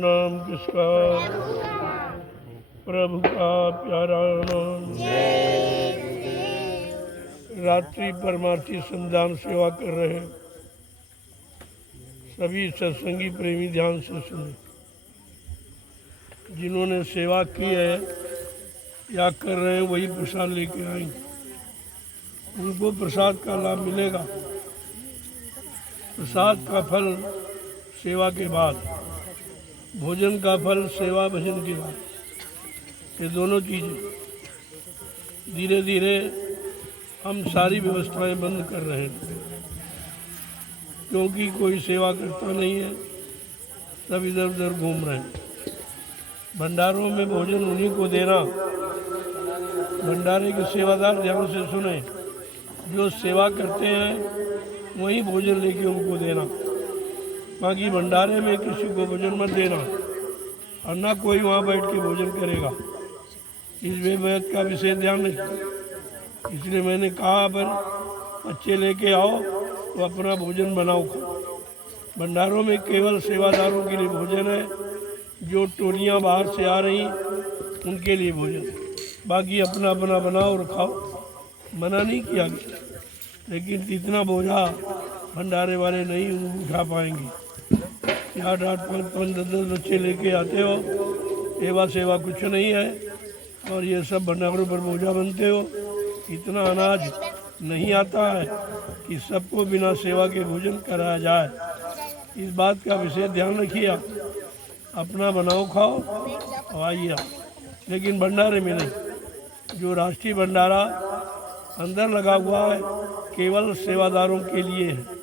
नाम किसका? प्रभु का प्यारा नाम। रात्रि परमार्थी संधान सेवा कर रहे हैं सभी सत्संगी प्रेमी ध्यान से सुने। जिन्होंने सेवा की है या कर रहे हैं वही प्रसाद लेके आएंगे, उनको प्रसाद का लाभ मिलेगा। प्रसाद का फल सेवा के बाद, भोजन का फल सेवा भजन के बाद। ये दोनों चीज़ें धीरे धीरे हम सारी व्यवस्थाएं बंद कर रहे हैं, क्योंकि कोई सेवा करता नहीं है, सब इधर उधर घूम रहे हैं। भंडारों में भोजन उन्हीं को देना। भंडारे के सेवादार ध्यान से सुने, जो सेवा करते हैं वही भोजन लेके उनको देना। बाकी भंडारे में किसी को भोजन मत देना, और ना कोई वहाँ बैठ के भोजन करेगा। इस बात का विशेष ध्यान रखिए। इसलिए मैंने कहा पर बच्चे लेके आओ तो अपना भोजन बनाओ, खाओ। भंडारों में केवल सेवादारों के लिए भोजन है, जो टोलियाँ बाहर से आ रही उनके लिए भोजन। बाकी अपना अपना बनाओ और खाओ, मना नहीं किया गया। लेकिन इतना बोझा भंडारे वाले नहीं उठा पाएंगे। 8-8, 5-5, 10-10 बच्चे लेके आते हो, सेवा कुछ नहीं है, और ये सब भंडारों पर बोझा बनते हो। इतना अनाज नहीं आता है कि सबको बिना सेवा के भोजन कराया जाए। इस बात का विशेष ध्यान रखिए। आप अपना बनाओ, खाओ और आइए, लेकिन भंडारे में नहीं। जो राष्ट्रीय भंडारा अंदर लगा हुआ है केवल सेवादारों के लिए है।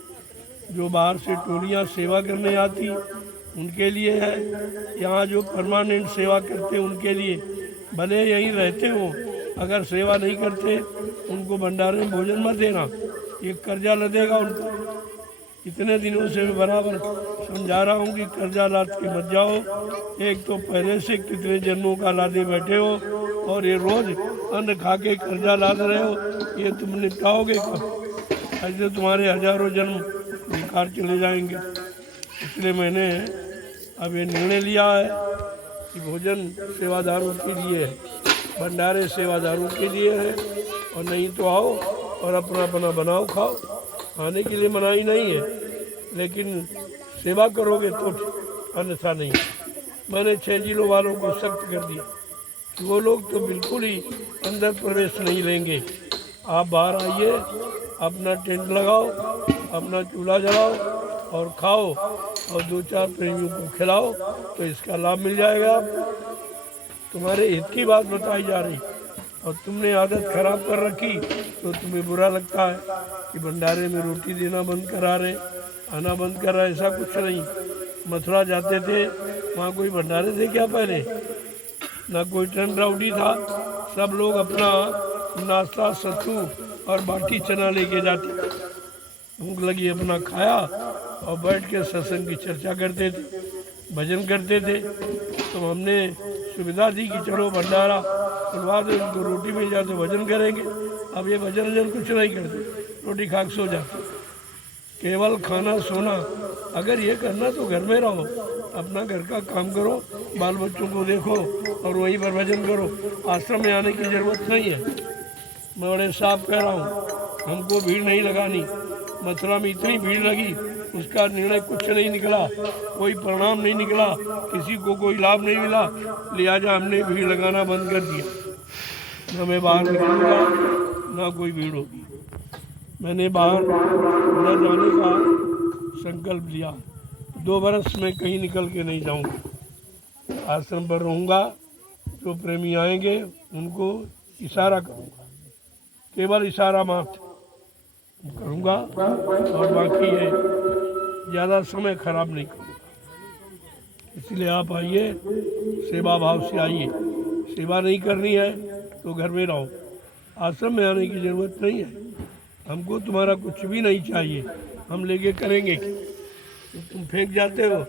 जो बाहर से टोलियां सेवा करने आती उनके लिए है। यहाँ जो परमानेंट सेवा करते उनके लिए, भले यहीं रहते हो, अगर सेवा नहीं करते उनको भंडारे में भोजन मत देना, ये कर्जा लदेगा उनका। इतने दिनों से मैं बराबर समझा रहा हूँ कि कर्जा लाद के मत जाओ। एक तो पहले से कितने जन्मों का लादे बैठे हो, और ये रोज अन्न खा के कर्जा लाद रहे हो, ये तुम निपटाओगे कब? ऐसे तुम्हारे हजारों जन्म बेकार चले जाएंगे। इसलिए मैंने अब ये निर्णय लिया है कि भोजन सेवादारों के लिए है, भंडारे सेवादारों के लिए है। और नहीं तो आओ और अपना अपना बनाओ, खाओ। खाने के लिए मनाही नहीं है, लेकिन सेवा करोगे तो अन्यथा नहीं। मैंने 6 जिलों वालों को सख्त कर दिया कि वो लोग तो बिल्कुल ही अंदर प्रवेश नहीं लेंगे। आप बाहर आइए, अपना टेंट लगाओ, अपना चूल्हा जलाओ और खाओ, और 2-4 प्रेमियों को खिलाओ, तो इसका लाभ मिल जाएगा आपको। तुम्हारे हित की बात बताई जा रही, और तुमने आदत खराब कर रखी तो तुम्हें बुरा लगता है कि भंडारे में रोटी देना बंद करा रहे, आना बंद कर रहा है। ऐसा कुछ नहीं। मथुरा जाते थे, वहाँ कोई भंडारे थे क्या पहले? ना कोई टन राउडी था। सब लोग अपना नाश्ता, सत्तू और बाटी चना लेके जाते, भूख लगी अपना खाया और बैठ के सत्संग की चर्चा करते थे, भजन करते थे। तो हमने सुविधा दी कि चलो भंडारा खुलवा दो, उनको रोटी मिल जाए तो भजन करेंगे। अब ये भजन कुछ नहीं करते, रोटी खा के सो जाते, केवल खाना सोना। अगर ये करना तो घर में रहो, अपना घर का काम करो, बाल बच्चों को देखो और वहीं पर भजन करो। आश्रम में आने की ज़रूरत नहीं है। मैं बड़े साफ कह रहा हूँ, हमको भीड़ नहीं लगानी। मथुरा में इतनी भीड़ लगी, उसका निर्णय कुछ नहीं निकला, कोई परिणाम नहीं निकला, किसी को कोई लाभ नहीं मिला। लिहाजा हमने भीड़ लगाना बंद कर दिया। न मैं बाहर निकलूँगा, ना कोई भीड़ होगी। मैंने बाहर न जाने का संकल्प लिया। 2 बरस में कहीं निकल के नहीं जाऊँगा, आश्रम पर रहूँगा। जो प्रेमी आएंगे उनको इशारा करूँगा, केवल इशारा मात्र करूँगा, और बाकी ये ज़्यादा समय खराब नहीं करूँगा। इसलिए आप आइए, सेवा भाव से आइए। सेवा नहीं करनी है तो घर में रहो, आश्रम में आने की ज़रूरत नहीं है। हमको तुम्हारा कुछ भी नहीं चाहिए, हम लेके करेंगे। तो तुम फेंक जाते हो,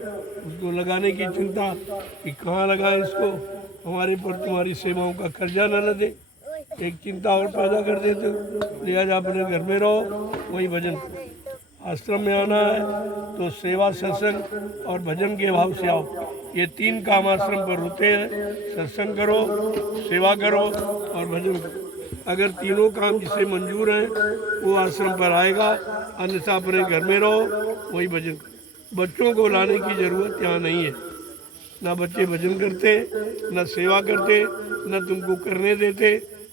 उसको लगाने की चिंता कि कहाँ लगाएं इसको, हमारे पर तुम्हारी सेवाओं का कर्जा न लदे, एक चिंता और पैदा कर देते हो। लिहाजा अपने घर में रहो, वही भजन करो। आश्रम में आना है तो सेवा, सत्संग और भजन के भाव से आओ। ये 3 काम आश्रम पर होते हैं, सत्संग करो, सेवा करो और भजन करो। अगर तीनों काम जिसे मंजूर हैं वो आश्रम पर आएगा, अन्यथा अपने घर में रहो, वही भजन करो। बच्चों को लाने की ज़रूरत यहाँ नहीं है, ना बच्चे भजन करते, ना सेवा करते, ना तुमको करने देते।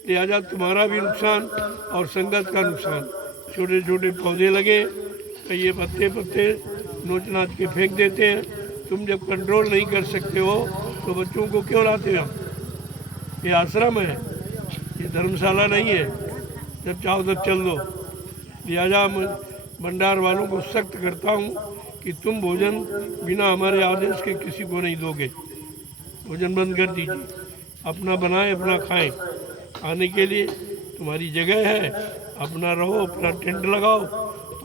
लिहाजा तुम्हारा भी नुकसान और संगत का नुकसान। छोटे छोटे पौधे लगे तो ये पत्ते पत्ते नोच नाच के फेंक देते हैं। तुम जब कंट्रोल नहीं कर सकते हो तो बच्चों को क्यों लाते हो? ये आश्रम है, ये धर्मशाला नहीं है, जब चाहो तब चल दो। लिहाजा मैं भंडार वालों को सख्त करता हूँ कि तुम भोजन बिना हमारे आदेश के किसी को नहीं दोगे। भोजन बंद कर दीजिए, अपना बनाए अपना खाएं। खाने के लिए तुम्हारी जगह है, अपना रहो, अपना टेंट लगाओ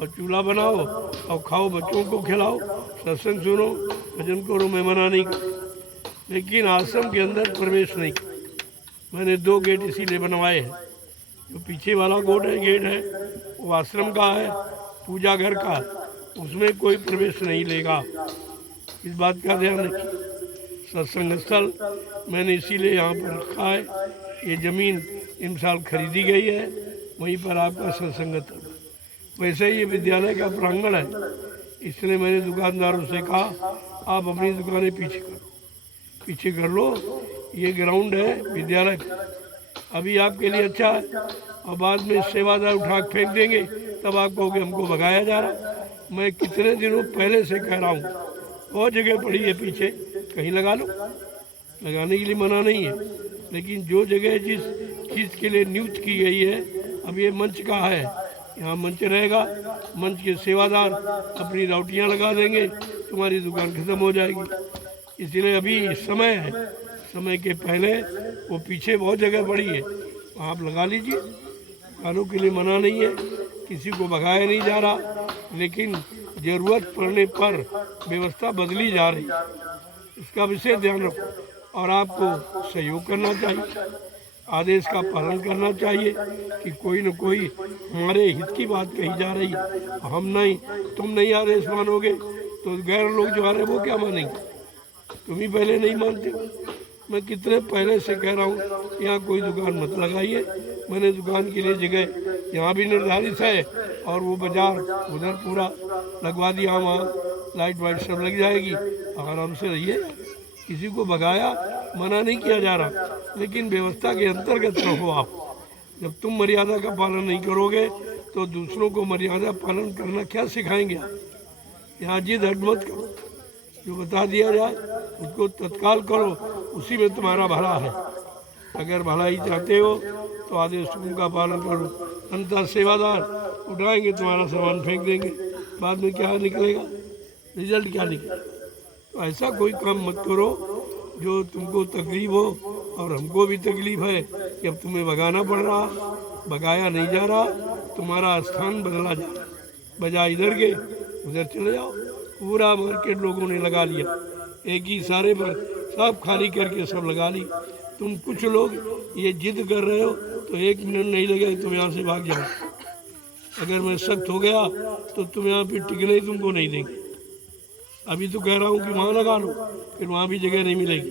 और चूल्हा बनाओ और खाओ, बच्चों को खिलाओ, सत्संग सुनो, भजन करो। मैं मना नहीं कर, लेकिन आश्रम के अंदर प्रवेश नहीं। मैंने 2 गेट इसीलिए बनवाए हैं। जो पीछे वाला गेट है वो आश्रम का है, पूजा घर का, उसमें कोई प्रवेश नहीं लेगा। इस बात का ध्यान रखिए। सत्संग स्थल मैंने इसीलिए यहाँ पर रखा है। ये ज़मीन इन साल खरीदी गई है, वहीं पर आपका सत्संग स्थल। वैसे ही ये विद्यालय का प्रांगण है, इसलिए मैंने दुकानदारों से कहा आप अपनी दुकानें पीछे कर लो। ये ग्राउंड है विद्यालय का, अभी आपके लिए अच्छा है, और बाद में सेवादार उठा के फेंक देंगे, तब आप कहोगे हमको भगाया जा रहा। मैं कितने दिनों पहले से कह रहा हूँ, बहुत जगह पड़ी है पीछे, कहीं लगा लो, लगाने के लिए मना नहीं है। लेकिन जो जगह जिस चीज़ के लिए नियुक्त की गई है, अब ये मंच का है, यहाँ मंच रहेगा, मंच के सेवादार अपनी राउटियाँ लगा देंगे, तुम्हारी दुकान खत्म हो जाएगी। इसलिए अभी समय है, समय के पहले वो पीछे बहुत जगह पड़ी है, आप लगा लीजिए। दुकानों के लिए मना नहीं है, किसी को भगाया नहीं जा रहा, लेकिन ज़रूरत पड़ने पर व्यवस्था बदली जा रही है, इसका विशेष ध्यान रखो। और आपको सहयोग करना चाहिए, आदेश का पालन करना चाहिए कि कोई न कोई हमारे हित की बात कही जा रही है, हम नहीं, तुम नहीं आदेश मानोगे तो गैर लोग जो आ रहे वो क्या मानेंगे? तुम ही पहले नहीं मानते हो। मैं कितने पहले से कह रहा हूँ यहाँ कोई दुकान मत लगाइए। मैंने दुकान के लिए जगह यहाँ भी निर्धारित है, और वो बाजार उधर पूरा लगवा दिया, वहाँ लाइट वाइट सब लग जाएगी, आराम से रहिए। किसी को भगाया मना नहीं किया जा रहा, लेकिन व्यवस्था के अंतर्गत रहो आप। जब तुम मर्यादा का पालन नहीं करोगे तो दूसरों को मर्यादा पालन करना क्या सिखाएंगे आप? यहाँ जिद हट मत करो, जो बता दिया जाए उसको तत्काल करो, उसी में तुम्हारा भला है। अगर भलाई चाहते हो तो आदेशों का पालन करो, अन्यथा सेवादार उठाएंगे तुम्हारा सामान फेंक देंगे, बाद में क्या निकलेगा, रिजल्ट क्या निकलेगा? तो ऐसा कोई काम मत करो जो तुमको तकलीफ हो, और हमको भी तकलीफ है कि अब तुम्हें भगाना पड़ रहा। भगाया नहीं जा रहा, तुम्हारा स्थान बदला जा रहा। बजाय इधर के उधर चले जाओ। पूरा मार्केट लोगों ने लगा लिया, एक ही सारे पर सब खाली करके सब लगा ली। तुम कुछ लोग ये जिद कर रहे हो तो 1 मिनट नहीं लगे तुम यहाँ से भाग जाओ। अगर मैं सख्त हो गया तो तुम यहाँ पे टिकने ही तुमको नहीं देंगे। अभी तो कह रहा हूँ कि वहाँ लगा लो, फिर वहाँ भी जगह नहीं मिलेगी।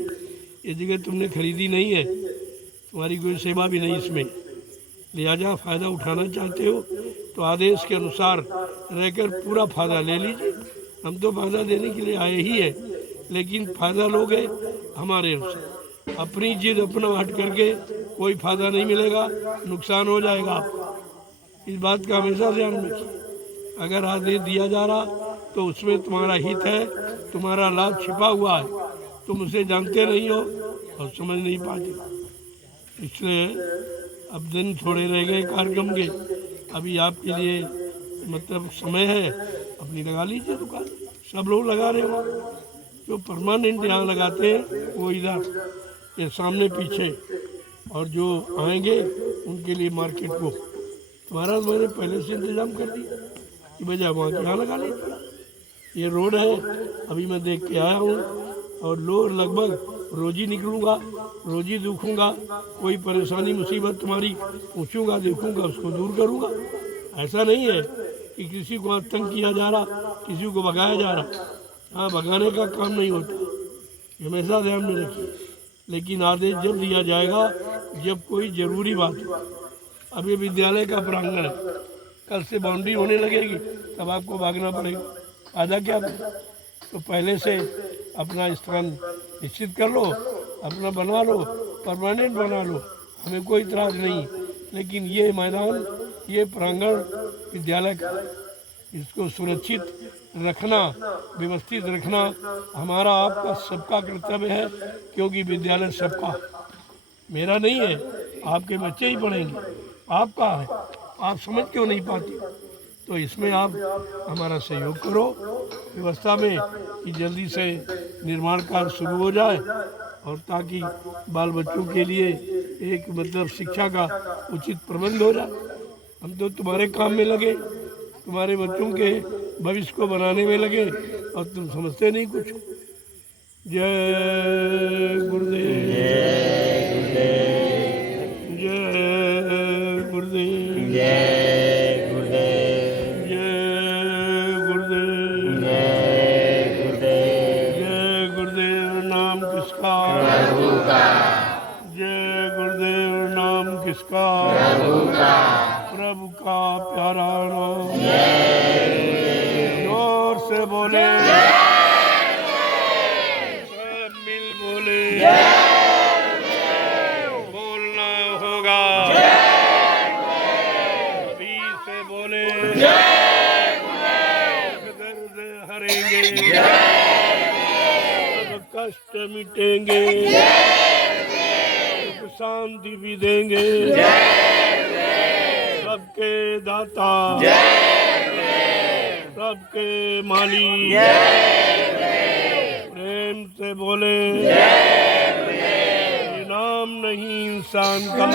ये जगह तुमने खरीदी नहीं है, तुम्हारी कोई सेवा भी नहीं इसमें। लिहाजा फ़ायदा उठाना चाहते हो तो आदेश के अनुसार रहकर पूरा फ़ायदा ले लीजिए। हम तो फ़ायदा देने के लिए आए ही है, लेकिन फ़ायदा लोगे हमारे अनुसार। अपनी जिद अपना हट करके कोई फ़ायदा नहीं मिलेगा, नुकसान हो जाएगा आपको। इस बात का हमेशा ध्यान रखिए। अगर आदेश दिया जा रहा तो उसमें तुम्हारा हित है, तुम्हारा लाभ छिपा हुआ है, तुम उसे जानते नहीं हो और समझ नहीं पाते। इसलिए अब दिन थोड़े रह गए कार्यक्रम के, अभी आपके लिए मतलब समय है, अपनी लगा लीजिए दुकान। सब लोग लगा रहे हो, जो परमानेंट यहाँ लगाते हैं वो इधर ये सामने पीछे, और जो आएंगे उनके लिए मार्केट को तुम्हारा मैंने पहले से इंतजाम कर दिया कि बजा वहाँ यहाँ लगा लीजिए। ये रोड है, अभी मैं देख के आया हूँ, और लोग लगभग रोज ही निकलूँगा, रोज ही देखूँगा, कोई परेशानी मुसीबत तुम्हारी पूछूँगा, देखूँगा, उसको दूर करूँगा। ऐसा नहीं है कि किसी को तंग किया जा रहा, किसी को भगाया जा रहा। हाँ, भगाने का काम नहीं होता, हमेशा ध्यान में रखिए। लेकिन आदेश जब दिया जाएगा जब कोई ज़रूरी बात हो। अब ये विद्यालय का प्रांगण है, कल से बाउंड्री होने लगेगी तब आपको भागना पड़ेगा। आधा क्या करें? तो पहले से अपना स्थान निश्चित कर लो, अपना बनवा लो, परमानेंट बना लो, हमें कोई इतराज़ नहीं। लेकिन ये मैदान, ये प्रांगण विद्यालय का, इसको सुरक्षित रखना, व्यवस्थित रखना हमारा आपका सबका कर्तव्य है। क्योंकि विद्यालय सबका, मेरा नहीं है, आपके बच्चे ही पढ़ेंगे, आपका है। आप समझ क्यों नहीं पाते? तो इसमें आप हमारा सहयोग करो व्यवस्था में कि जल्दी से निर्माण कार्य शुरू हो जाए और ताकि बाल बच्चों के लिए एक मतलब शिक्षा का उचित प्रबंध हो जाए। हम तो तुम्हारे काम में लगे, तुम्हारे बच्चों के भविष्य को बनाने में लगे और तुम समझते नहीं कुछ। जय गुरुदेव, जय गुरुदेव, जय गुरुदेव, जय गुरुदेव, जय गुरुदेव, जय गुरुदेव। नाम किसका? प्रभु का, जय गुरुदेव। नाम किसका? प्रभु का, प्रभु का प्यारा नाम। जय गुरुदेव, जोर से बोले, सब मिल बोले, बोलना होगा, अभी से बोले, दर्द हरेंगे, सब कष्ट मिटेंगे, सुख शांति भी देंगे, सबके दाता, सबके मालिक, प्रेम से बोले, ये नाम नहीं इंसान का,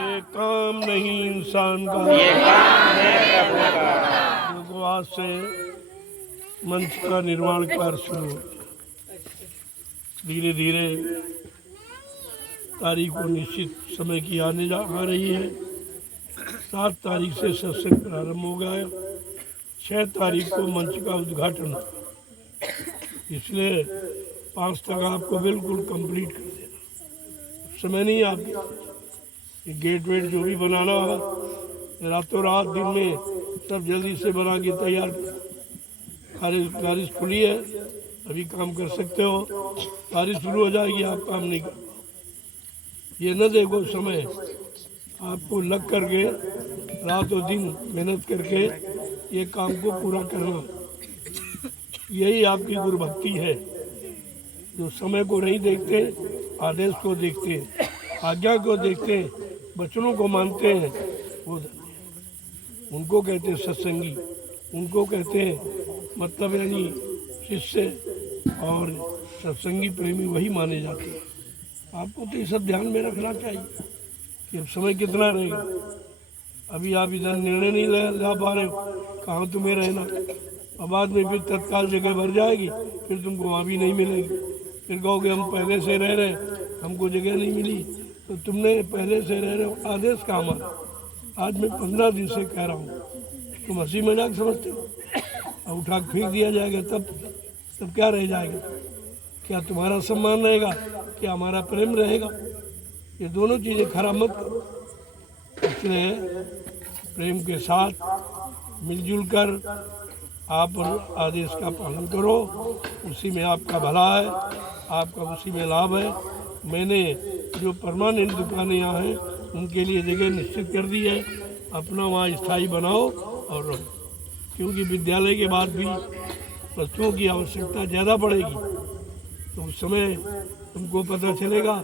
ये काम नहीं इंसान का, तो आज से मंच का निर्माण कार्य शुरू हो। धीरे धीरे तारीख को निश्चित समय की आ रही है। 7 तारीख से सत्संग प्रारंभ हो गया है, 6 तारीख को मंच का उद्घाटन, इसलिए 5 तक आपको बिल्कुल कंप्लीट कर देना। समय नहीं आपके गेट वेट जो भी बनाना है रातों रात दिन में सब जल्दी से बना के तैयार कर। बारिश खुली है, अभी काम कर सकते हो, बारिश शुरू हो जाएगी आप काम नहीं कर पाओ। ये न देखो समय, आपको लग करके रातों दिन मेहनत करके ये काम को पूरा करना, यही आपकी गुरु भक्ति है। जो समय को नहीं देखते, आदेश को देखते हैं, आज्ञा को देखते हैं, वचनों को मानते हैं, वो धन्य हैं। उनको कहते हैं सत्संगी, उनको कहते हैं मतलब यानी शिष्य और सत्संगी प्रेमी वही माने जाते हैं। आपको तो ये सब ध्यान में रखना चाहिए कि अब समय कितना रहेगा। अभी आप इधर निर्णय नहीं ला पा रहे हो, कहाँ तुम्हें रहना, और बाद में फिर तत्काल जगह भर जाएगी, फिर तुमको वहाँ भी नहीं मिलेगी। फिर कहोगे हम पहले से रह रहे, हमको जगह नहीं मिली। तो तुमने पहले से रह रहे हो, आदेश का हमारा। आज मैं 15 दिन से कह रहा हूँ, तुम हंसी मजाक समझते हो, और उठा के फेंक दिया जाएगा तब क्या रह जाएगा? क्या तुम्हारा सम्मान रहेगा, क्या हमारा प्रेम रहेगा? ये दोनों चीज़ें खराब मत करो। इसलिए प्रेम के साथ मिलजुल कर आप आदेश का पालन करो, उसी में आपका भला है, आपका उसी में लाभ है। मैंने जो परमानेंट दुकानें यहाँ हैं उनके लिए जगह निश्चित कर दी है, अपना वहाँ स्थायी बनाओ और रहो। क्योंकि विद्यालय के बाद भी वस्तुओं की आवश्यकता ज़्यादा पड़ेगी, तो उस समय तुमको पता चलेगा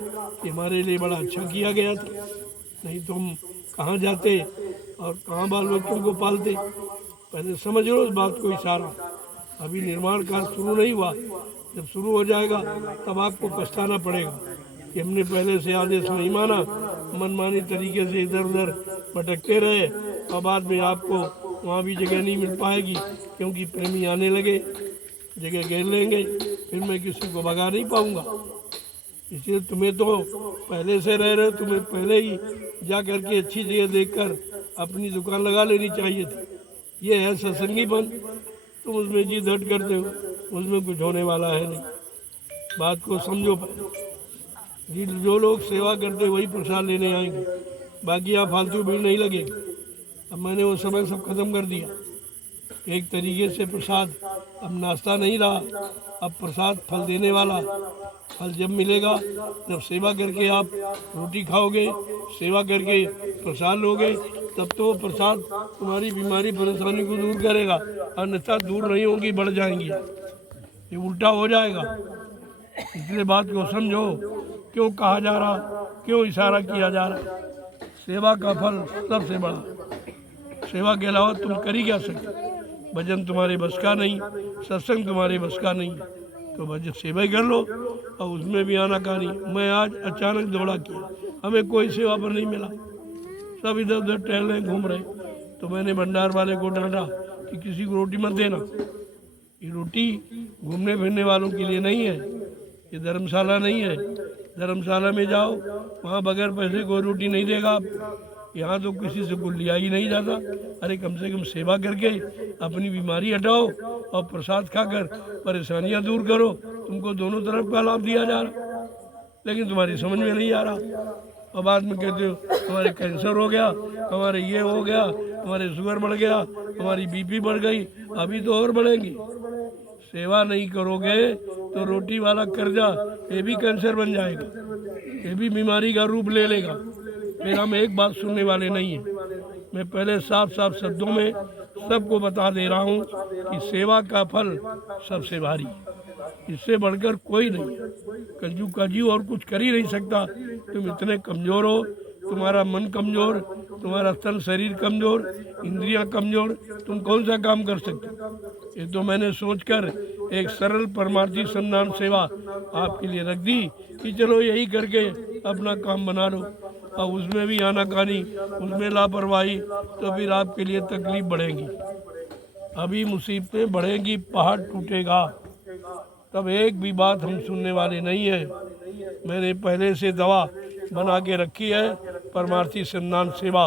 कि हमारे लिए बड़ा अच्छा किया गया था। नहीं तो हम कहाँ जाते और कहाँ बाल बच्चों को पालते। पहले समझ लो इस बात को इशारा। अभी निर्माण कार्य शुरू नहीं हुआ, जब शुरू हो जाएगा तब आपको पछताना पड़ेगा कि हमने पहले से आदेश नहीं माना, मनमानी तरीके से इधर उधर भटकते रहे, और बाद में आपको वहाँ भी जगह नहीं मिल पाएगी। क्योंकि प्रेमी आने लगे, जगह घेर लेंगे, फिर मैं किसी को भगा नहीं पाऊँगा। इसलिए तुम्हें तो पहले से रह रहे, तुम्हें पहले ही जा करके अच्छी जगह देखकर अपनी दुकान लगा लेनी चाहिए थी। ये है सत्संगीपन, तुम उसमें जी धट करते हो। उसमें कुछ होने वाला है नहीं। बात को समझो पहले। जो लोग सेवा करते वही प्रसाद लेने आएंगे, बाकी यहाँ फालतू भीड़ नहीं लगेगी। अब मैंने वो समय सब खत्म कर दिया। एक तरीके से प्रसाद अब नाश्ता नहीं रहा, अब प्रसाद फल देने वाला। फल जब मिलेगा जब सेवा करके आप रोटी खाओगे, सेवा करके प्रसाद लोगे, तब तो प्रसाद तुम्हारी बीमारी परेशानी को दूर करेगा, अन्यथा दूर नहीं होगी, बढ़ जाएंगी। ये उल्टा हो जाएगा। इसलिए बात को समझो, क्यों कहा जा रहा, क्यों इशारा किया जा रहा। सेवा का फल सबसे बड़ा। सेवा के अलावा तुम कर ही क्या सकते। भजन तुम्हारे बस का नहीं, सत्संग तुम्हारे बस का नहीं, तो भजन सेवा ही कर लो। और उसमें भी आनाकानी। मैं आज अचानक दौड़ा किया, हमें कोई सेवा पर नहीं मिला, सब इधर उधर टहल रहे, घूम रहे। तो मैंने भंडार वाले को डांटा कि किसी को रोटी मत देना। ये रोटी घूमने फिरने वालों के लिए नहीं है, ये धर्मशाला नहीं है। धर्मशाला में जाओ, वहाँ बगैर पैसे कोई रोटी नहीं देगा आप। यहाँ तो किसी से कुछ लिया ही नहीं जाता। अरे कम से कम सेवा करके अपनी बीमारी हटाओ और प्रसाद खाकर परेशानियाँ दूर करो। तुमको दोनों तरफ का लाभ दिया जा रहा, लेकिन तुम्हारी समझ में नहीं आ रहा। और बाद में कहते हो हमारे कैंसर हो गया, हमारे ये हो गया, हमारे शुगर बढ़ गया, हमारी बीपी बढ़ गई, अभी तो और बढ़ेंगी। सेवा नहीं करोगे तो रोटी वाला कर्जा ये भी कैंसर बन जाएगा, ये भी बीमारी का रूप ले लेगा। फिर हम एक बात सुनने वाले नहीं हैं। मैं पहले साफ साफ शब्दों में सबको बता दे रहा हूँ कि सेवा का फल सबसे भारी, इससे बढ़कर कोई नहीं। कलयुग का जीव और कुछ कर ही नहीं सकता। तुम इतने कमज़ोर हो, तुम्हारा मन कमज़ोर, तुम्हारा तन शरीर कमज़ोर, इंद्रियां कमज़ोर, तुम कौन सा काम कर सकते। ये तो मैंने सोचकर एक सरल परमार्थी संधान सेवा आपके लिए रख दी कि चलो यही करके अपना काम बना लो। और उसमें भी आनाकानी, उसमें लापरवाही, तो फिर आपके लिए तकलीफ बढ़ेगी। अभी मुसीबतें बढ़ेंगी, पहाड़ टूटेगा। तब एक भी बात हम सुनने वाले नहीं है। मैंने पहले से दवा बना के रखी है, परमार्थी संधान सेवा।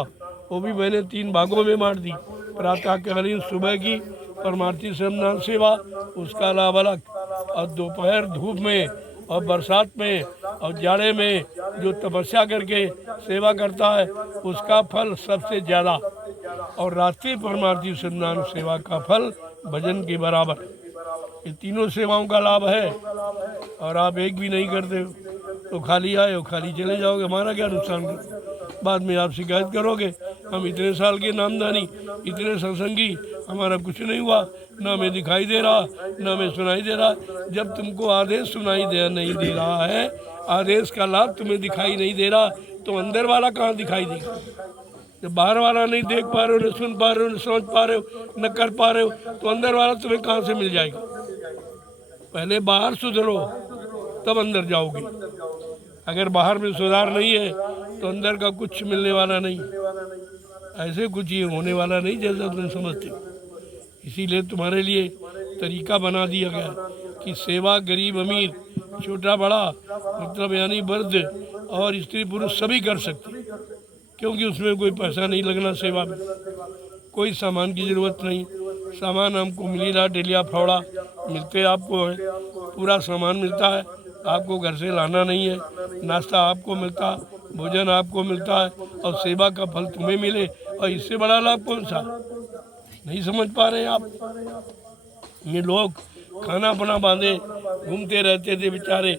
वो भी मैंने 3 भागों में बांट दी। प्रातःकालीन सुबह की परमार्थी संधान सेवा, उसका लाभ अलग। और दोपहर धूप में और बरसात में और जाड़े में जो तपस्या करके सेवा करता है उसका फल सबसे ज़्यादा। और रात्रि परमार्थी संधान सेवा का फल भजन के बराबर। ये तीनों सेवाओं का लाभ है। और आप एक भी नहीं करते हो तो खाली आए हो खाली चले जाओगे, हमारा क्या नुकसान कर। बाद में आप शिकायत करोगे हम इतने साल के नामदानी, इतने सत्संगी, हमारा कुछ नहीं हुआ, ना हमें दिखाई दे रहा, ना हमें सुनाई दे रहा। जब तुमको आदेश सुनाई नहीं दे रहा है, आदेश का लाभ तुम्हें दिखाई नहीं दे रहा, तो अंदर वाला कहाँ दिखाई देगा। जब बाहर वाला नहीं देख पा रहे हो, न सुन पा रहे हो, न समझ पा रहे हो, न कर पा रहे हो, तो अंदर वाला तुम्हें कहाँ से मिल जाएगा। पहले बाहर सुधरो तब अंदर जाओगे। अगर बाहर में सुधार नहीं है तो अंदर का कुछ मिलने वाला नहीं। ऐसे कुछ ये होने वाला नहीं जैसा तुम समझते हो। इसीलिए तुम्हारे लिए तरीका बना दिया गया कि सेवा गरीब अमीर, छोटा बड़ा, मतलब यानी वृद्ध और स्त्री पुरुष सभी कर सकते, क्योंकि उसमें कोई पैसा नहीं लगना। सेवा में कोई सामान की ज़रूरत नहीं। सामान हमको मिली रहा, डेलिया फावड़ा मिलते आपको है, पूरा सामान मिलता है, आपको घर से लाना नहीं है। नाश्ता आपको मिलता, भोजन आपको मिलता है, और सेवा का फल तुम्हें मिले, और इससे बड़ा लाभ कौन सा। नहीं समझ पा रहे आप। ये लोग खाना अपना बांधे घूमते रहते थे बेचारे,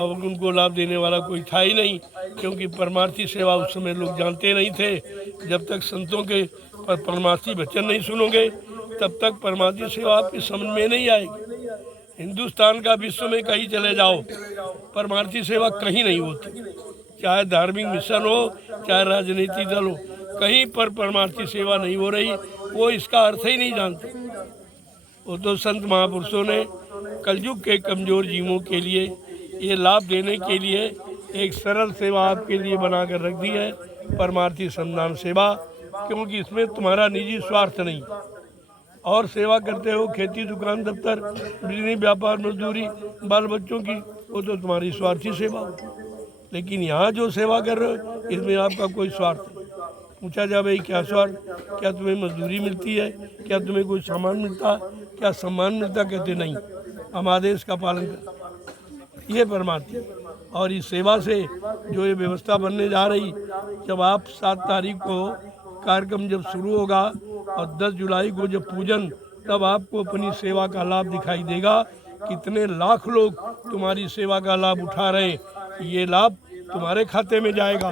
और उनको लाभ देने वाला कोई था ही नहीं, क्योंकि परमार्थी सेवा उस समय लोग जानते नहीं थे। जब तक संतों के परमार्थी वचन नहीं सुनोगे तब तक परमार्थी सेवा आपकी समझ में नहीं आएगी। हिंदुस्तान का विश्व में कहीं चले जाओ, परमार्थी सेवा कहीं नहीं होती। चाहे धार्मिक मिशन हो, चाहे राजनीतिक दल हो, कहीं पर परमार्थी सेवा नहीं हो रही। वो इसका अर्थ ही नहीं जानते। वो तो संत महापुरुषों ने कलयुग के कमज़ोर जीवों के लिए ये लाभ देने के लिए एक सरल सेवा आपके लिए बनाकर रख दी है, परमार्थी संधान सेवा। क्योंकि इसमें तुम्हारा निजी स्वार्थ नहीं। और सेवा करते हो खेती, दुकान, दफ्तर, बिजली, व्यापार, मजदूरी, बाल बच्चों की, वो तो तुम्हारी स्वार्थी सेवा। लेकिन यहाँ जो सेवा कर रहे हो इसमें आपका कोई स्वार्थ नहीं। पूछा जाए भाई क्या स्वार्थ, क्या तुम्हें मजदूरी मिलती है, क्या तुम्हें कोई सामान मिलता, क्या सम्मान मिलता, कहते नहीं। हम आदेश का पालन करें, ये परमार्थी है। और इस सेवा से जो ये व्यवस्था बनने जा रही, जब आप 7 तारीख को कार्यक्रम जब शुरू होगा और 10 जुलाई को जब पूजन, तब आपको अपनी सेवा का लाभ दिखाई देगा। कितने लाख लोग तुम्हारी सेवा का लाभ उठा रहे, ये लाभ तुम्हारे खाते में जाएगा,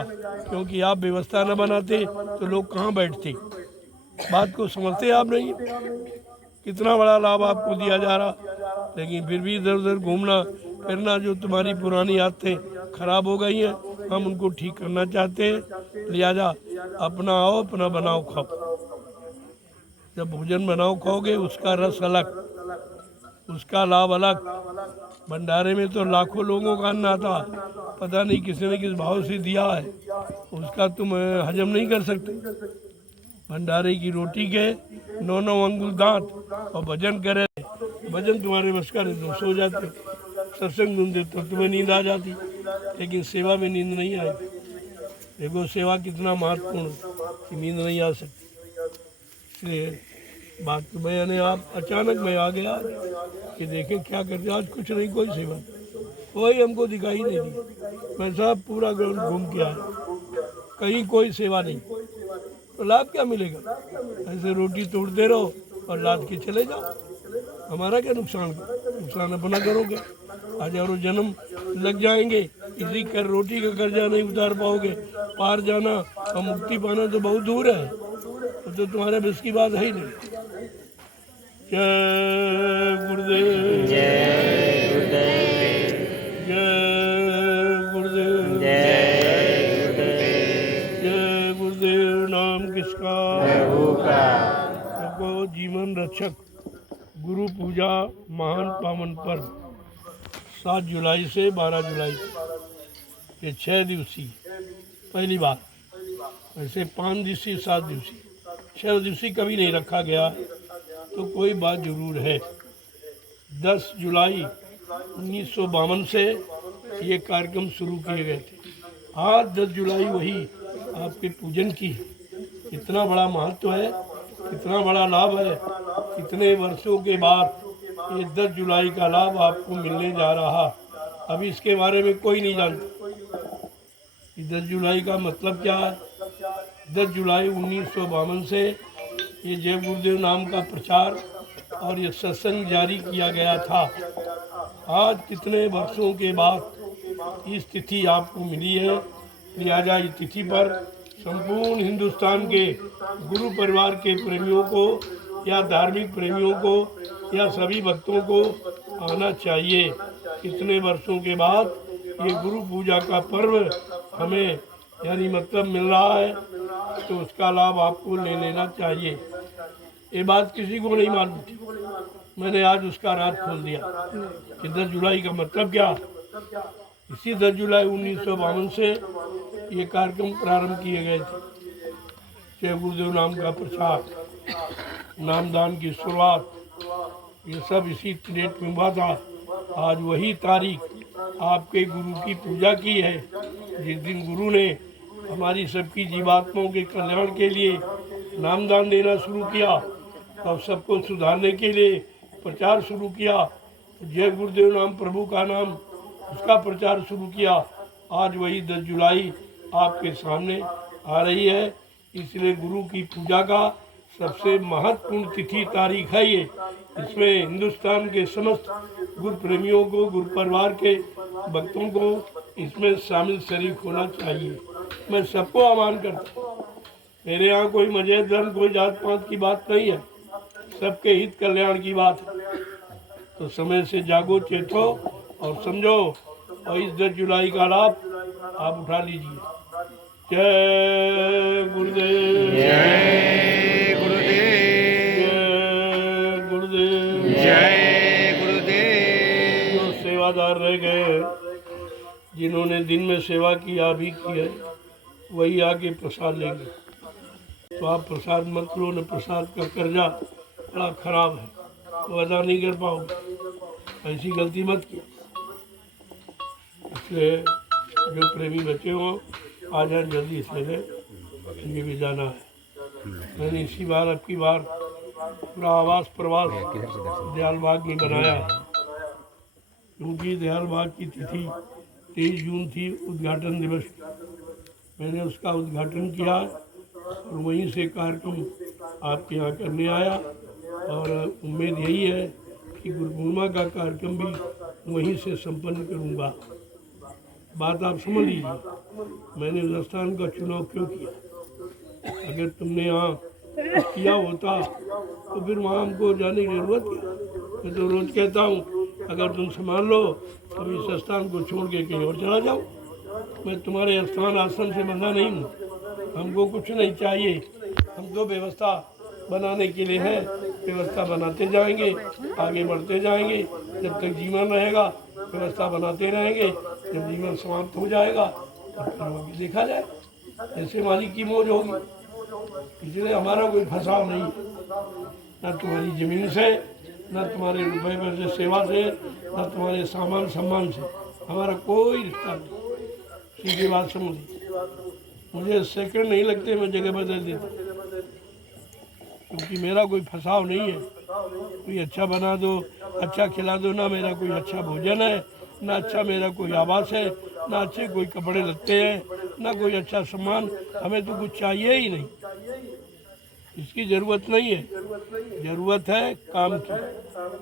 क्योंकि आप व्यवस्था न बनाते तो लोग कहाँ बैठते। बात को समझते आप नहीं, कितना बड़ा लाभ आपको दिया जा रहा, लेकिन फिर भी इधर उधर घूमना फिरना, जो तुम्हारी पुरानी आदतें खराब हो गई हैं, हम उनको ठीक करना चाहते हैं। लिहाजा अपना आओ, अपना बनाओ खाओ। जब भोजन बनाओ खाओगे, उसका रस अलग, उसका लाभ अलग। भंडारे में तो लाखों लोगों का अन्न आता, पता नहीं किसी ने किस भाव से दिया है, उसका तुम हजम नहीं कर सकते। भंडारे की रोटी के 9 अंगुल दांत और भजन करे, भजन तुम्हारे बस का नहीं, सो जाते। सत्संग सुनते तो तुम्हें नींद आ जाती, लेकिन सेवा में नींद नहीं आई। देखो सेवा कितना महत्वपूर्ण कि नींद नहीं आ सकती। इसलिए बात तो मैंने आप अचानक मैं आ गया कि देखें क्या करते। आज कुछ नहीं, कोई सेवा, कोई हमको दिखाई नहीं दी। मैं सब पूरा ग्राउंड घूम के आया, कहीं कोई सेवा नहीं, तो लाभ क्या मिलेगा? ऐसे रोटी तोड़ते रहो और लाद के चले जाओ, हमारा क्या नुकसान? नुकसान अपना करोगे। हजारों जन्म लग जाएंगे, इसी कर रोटी का कर्जा नहीं उतार पाओगे। पार जाना और मुक्ति पाना तो बहुत दूर है, तो तुम्हारे बस की बात है ही नहीं। जय गुरुदेव, जय गुरुदेव, जय गुरुदेव, जय गुरुदेव, जय गुरुदेव। नाम किसका? प्रभु का। सबको जीवन रक्षक गुरु पूजा महान पावन पर्व 7 जुलाई से 12 जुलाई तक, ये 6 दिवसीय पहली बार। वैसे 5 दिवसीय, 7 दिवसीय, 6 दिवसीय कभी नहीं रखा गया, तो कोई बात जरूर है। 10 जुलाई 1952 से ये कार्यक्रम शुरू किए गए थे। आज 10 जुलाई वही आपके पूजन की है। कितना बड़ा महत्व है, कितना बड़ा लाभ है। इतने वर्षों के बाद ये 10 जुलाई का लाभ आपको मिलने जा रहा। अभी इसके बारे में कोई नहीं जानता कि 10 जुलाई का मतलब क्या है। 10 जुलाई 1952 से ये जय गुरुदेव नाम का प्रचार और ये सत्संग जारी किया गया था। आज कितने वर्षों के बाद इस तिथि आपको मिली है। लिहाजा इस तिथि पर संपूर्ण हिंदुस्तान के गुरु परिवार के प्रेमियों को या धार्मिक प्रेमियों को या सभी भक्तों को आना चाहिए। कितने वर्षों के बाद ये गुरु पूजा का पर्व हमें यानी मतलब मिल रहा है, तो उसका लाभ आपको ले लेना चाहिए। ये बात किसी को नहीं मालूम थी, मैंने आज उसका राज खोल दिया कि 10 जुलाई का मतलब क्या। इसी 10 जुलाई 1952 से ये कार्यक्रम प्रारंभ किए गए थे। जय गुरुदेव नाम का प्रचार, नामदान की शुरुआत, ये सब इसी डेट में हुआ था। आज वही तारीख आपके गुरु की पूजा की है, जिस दिन गुरु ने हमारी सबकी जीवात्माओं के कल्याण के लिए नामदान देना शुरू किया और सबको सुधारने के लिए प्रचार शुरू किया। जय गुरुदेव नाम प्रभु का नाम, उसका प्रचार शुरू किया। आज वही 10 जुलाई आपके सामने आ रही है। इसलिए गुरु की पूजा का सबसे महत्वपूर्ण तिथि तारीख है ये। इसमें हिंदुस्तान के समस्त गुरु प्रेमियों को, गुरु परिवार के भक्तों को इसमें शामिल शरीक होना चाहिए। मैं सबको आह्वान करता हूँ। मेरे यहाँ कोई मजहब धर्म कोई जात पात की बात नहीं है, सबके हित कल्याण की बात है। तो समय से जागो, चेतो और समझो और इस 10 जुलाई का लाभ आप उठा लीजिए। जय गुरुदेव, जय गुरुदेव, जय गुरुदेव, जय गुरुदेव। जो सेवादार रह गए, जिन्होंने दिन में सेवा की अभी की है, वही आगे प्रसाद लेंगे। तो आप प्रसाद मत लो, न प्रसाद का कर्जा बड़ा खराब है, तो अदा नहीं कर पाओगे। ऐसी गलती मत की। इसलिए जो प्रेमी बच्चे हों आ जाए जल्दी से, मुझे भी जाना है। मैंने इसी बार अब की बार पूरा आवास प्रवास दयाल बाग में बनाया है। क्योंकि दयाल बाग की तिथि 23 जून थी, उद्घाटन दिवस। मैंने उसका उद्घाटन किया और वहीं से कार्यक्रम आपके यहाँ करने आया, और उम्मीद यही है कि गुरु पूर्णिमा का कार्यक्रम भी वहीं से संपन्न करूँगा। बात आप समझ लीजिए, मैंने उस स्थान का चुनाव क्यों किया। अगर तुमने यहाँ किया होता तो फिर वहाँ हमको जाने की जरूरत क्या। मैं तो रोज कहता हूँ, अगर तुम संभाल लो तो इस स्थान को छोड़ के कहीं और चला जाओ। मैं तुम्हारे स्थान आश्रम से बंधा नहीं हूँ, हमको कुछ नहीं चाहिए। हम तो व्यवस्था बनाने के लिए है, व्यवस्था बनाते जाएंगे, आगे बढ़ते जाएंगे। जब तक जीवन रहेगा व्यवस्था बनाते रहेंगे, जब जीवन समाप्त हो जाएगा तो फिर आगे देखा जाए, ऐसे मालिक की मौज होगी। इसलिए हमारा कोई फंसाव नहीं, न तुम्हारी जमीन से, न तुम्हारे रुपए पैसे सेवा से, न तुम्हारे सामान सम्मान से, हमारा कोई रिश्ता नहीं। सीधी बात समझ, मुझे सेकंड नहीं लगते, मैं जगह बदल देता, क्योंकि मेरा कोई फंसाव नहीं है। कोई अच्छा बना दो, अच्छा खिला दो, ना मेरा कोई अच्छा भोजन है, ना अच्छा मेरा कोई आवास है, ना अच्छे कोई कपड़े लगते हैं, ना कोई अच्छा सामान। हमें तो कुछ चाहिए ही नहीं, इसकी ज़रूरत नहीं है। ज़रूरत है काम की,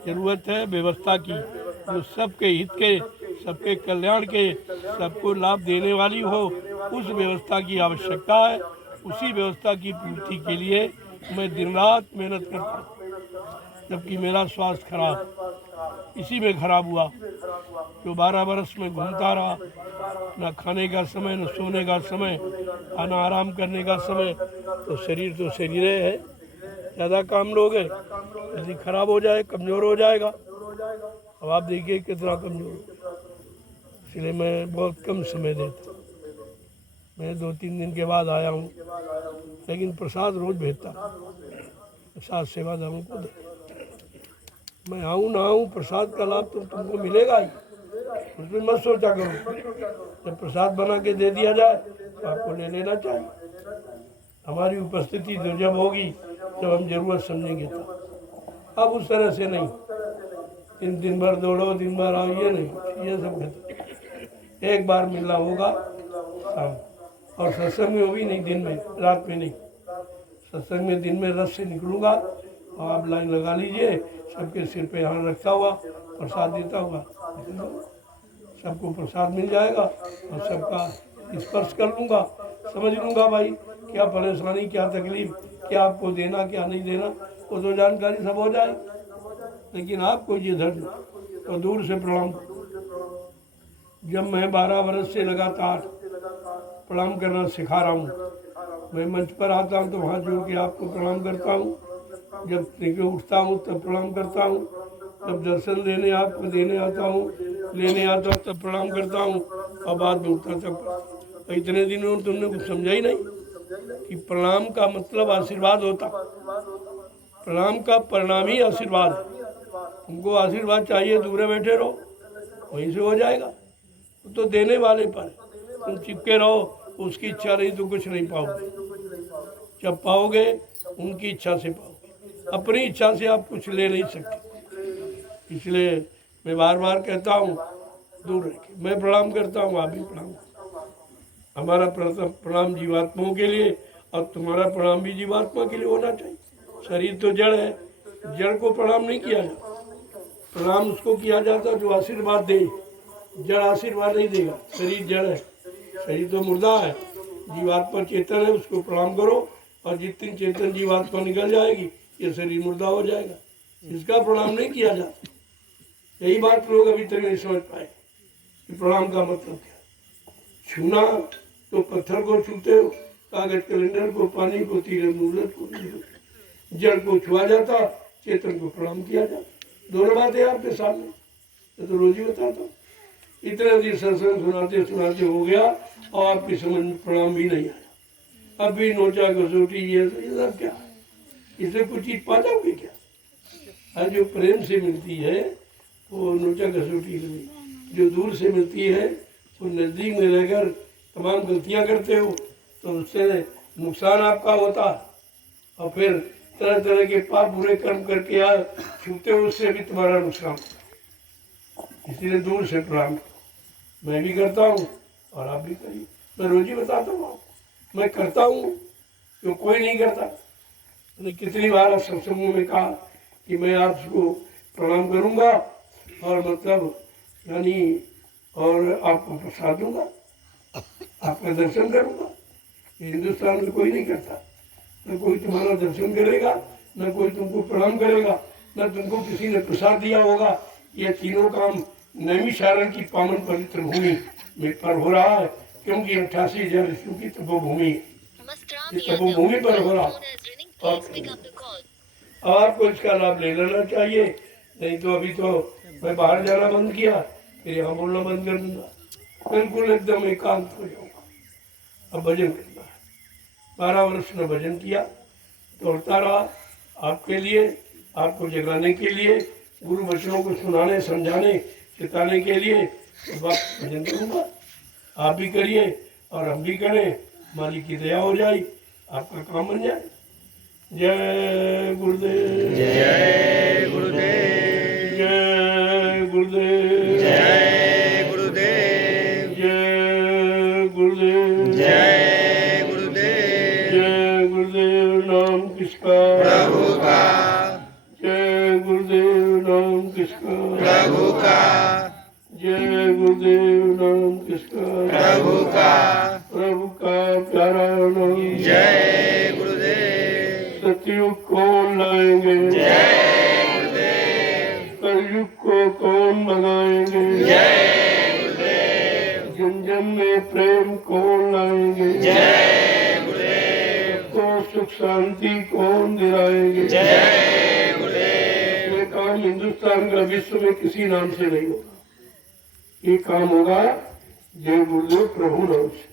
ज़रूरत है व्यवस्था की, जो सबके हित के, सबके कल्याण के, सबको लाभ देने वाली हो। उस व्यवस्था की आवश्यकता है। उसी व्यवस्था की पूर्ति के लिए मैं दिन रात मेहनत करता हूँ। जबकि मेरा स्वास्थ्य खराब इसी में खराब हुआ, जो 12 बरस में घूमता रहा, न खाने का समय, न सोने का समय, न आराम करने का समय। तो शरीर तो शरीर है, ज़्यादा काम लोगे यदि खराब हो जाए, कमज़ोर हो जाएगा। अब आप देखिए कितना कमज़ोर। इसलिए मैं बहुत कम समय देता। मैं 2-3 दिन के बाद आया हूँ, लेकिन प्रसाद रोज भेजता, प्रसाद सेवादारों को दे। मैं आऊँ ना आऊँ, प्रसाद का लाभ तो तुमको मिलेगा ही, उसमें मत सोचा करो। जब प्रसाद बना के दे दिया जाए तो आपको ले लेना चाहिए। हमारी उपस्थिति तो जब होगी जब हम जरूरत समझेंगे तब। अब उस तरह से नहीं, दिन भर दौड़ो, दिन भर आओ, ये नहीं, ये सब खत्म। एक बार मिलना होगा शाम, और सत्संग में वो भी नहीं दिन में, रात में नहीं। सत्संग में दिन में रस से निकलूँगा, और आप लाइन लगा लीजिए, सबके सिर पे हाथ रखता हुआ प्रसाद देता हुआ सबको प्रसाद मिल जाएगा, और सबका स्पर्श कर लूँगा, समझ लूँगा भाई क्या परेशानी, क्या तकलीफ, क्या आपको देना, क्या नहीं देना, वो तो जानकारी सब हो जाए। लेकिन आपको ये धर्म तो दूर से प्रणाम। जब मैं 12 बरस से लगातार प्रणाम करना सिखा रहा हूँ, मैं मंच पर आता हूँ तो हाथ जोड़ के आपको प्रणाम करता हूँ। जब लेके उठता हूँ तब प्रणाम करता हूँ, जब दर्शन लेने आपको देने आता हूँ, लेने आता हूँ तब प्रणाम करता हूँ, और बाद में उठता तब। इतने दिनों में तुमने कुछ समझा ही नहीं कि प्रणाम का मतलब आशीर्वाद होता। प्रणाम का परिणाम ही आशीर्वाद है। तुमको आशीर्वाद चाहिए, दूर बैठे रहो, वहीं से हो जाएगा। तो देने वाले पर तुम चिपके रहो, उसकी इच्छा नहीं तो कुछ नहीं पाओगे। जब पाओगे उनकी इच्छा से पाओगे, अपनी इच्छा से आप कुछ ले नहीं सकते। इसलिए मैं बार बार कहता हूँ, दूर रखिए। मैं प्रणाम करता हूँ, आप भी प्रणाम करो। हमारा प्रणाम जीवात्माओं के लिए, और तुम्हारा प्रणाम भी जीवात्मा के लिए होना चाहिए। शरीर तो जड़ है, जड़ को प्रणाम नहीं किया जाता। प्रणाम उसको किया जाता जो आशीर्वाद दे, जड़ आशीर्वाद नहीं देगा। शरीर जड़ है, शरीर तो मुर्दा है, जीवात्मा चेतन है, उसको प्रणाम करो, और जितनी चेतन जीवात्मा निकल जाएगी ये शरीर मुर्दा हो जाएगा। इसका प्रणाम नहीं किया जाता। यही बात लोग अभी तक नहीं समझ पाए कि प्रणाम का मतलब क्या। छूना तो पत्थर को छूते हो, कागज कैलेंडर को, पानी को, तीरन मूर्त को। जड़ को छुआ जाता, चेतन को प्रणाम किया जाता। दोनों बातें आपके सामने, मैं तो रोज ही बताता हूँ। इतने दिन सत्संग सुनाते सुनाते हो गया, और आपकी समझ में प्रणाम भी नहीं आया। अब भी नोचा कसौटी ये सब क्या है, इसे कुछ चीज पा जाओगे क्या? आज जो प्रेम से मिलती है वो नोचा कसौटी नहीं, जो दूर से मिलती है वो नज़दीक में रहकर तमाम गलतियां करते हो तो उससे नुकसान आपका होता है, और फिर तरह तरह के पाप बुरे कर्म करके छूते हो, उससे भी तुम्हारा नुकसान होता है। इसलिए दूर से प्रणाम करो। मैं भी करता हूँ और आप भी करिए। मैं रोज ही बताता हूँ आपको, मैं करता हूँ, जो कोई नहीं करता। मैंने कितनी बार सत्संगों में कहा कि मैं आपको प्रणाम करूँगा और मतलब यानी और आपको प्रसाद दूंगा, आपका दर्शन करूँगा। हिंदुस्तान में कोई नहीं करता, न कोई तुम्हारा दर्शन करेगा, न कोई तुमको प्रणाम करेगा, न तुमको किसी ने प्रसाद दिया होगा। ये तीनों काम नैमिषारण्य की पावन पवित्र भूमि में पर हो रहा है, क्योंकि 88,000 ऋषियों की तपोभूमि, ये तपोभूमि पर हो रहा। और आपको इसका लाभ ले लेना चाहिए, नहीं तो अभी तो मैं बाहर जाना बंद किया, फिर यहाँ बोलना बंद कर दूंगा, बिल्कुल एकदम एकांत हो जाऊंगा। अब भजन करना है। 12 वर्ष में भजन किया, दौड़ता रहा आपके लिए, आपको जगाने के लिए, गुरु वचनों को सुनाने, समझाने, सिखाने के लिए। तो बात भजन करूँगा, आप भी करिए और हम भी करें, मालिक की दया हो जाए, आपका काम बन जाए। जय गुरुदेव, जय गुरुदेव, जय गुरुदेव, जय गुरुदेव, जय गुरुदेव, जय गुरुदेव। जय गुरुदेव। नाम किसका? प्रभु का, जय गुरुदेव। नाम किसका? प्रभु का, जय गुरुदेव। नाम किसका? प्रभु का, प्रभु का प्यारा नाम। जय गुरुदेव, सतयुग कौन लाएंगे? जय गुरुदेव, कलयुग को कौन भगाएंगे? जय गुरुदेव, जन जन में प्रेम कौन लाएंगे? जय गुरुदेव, तो सुख शांति कौन दिलाएंगे? जय गुरुदेव, ये काम हिंदुस्तान का विश्व में किसी नाम से नहीं होगा, ये काम होगा जय गुरुदेव प्रभु नाम से।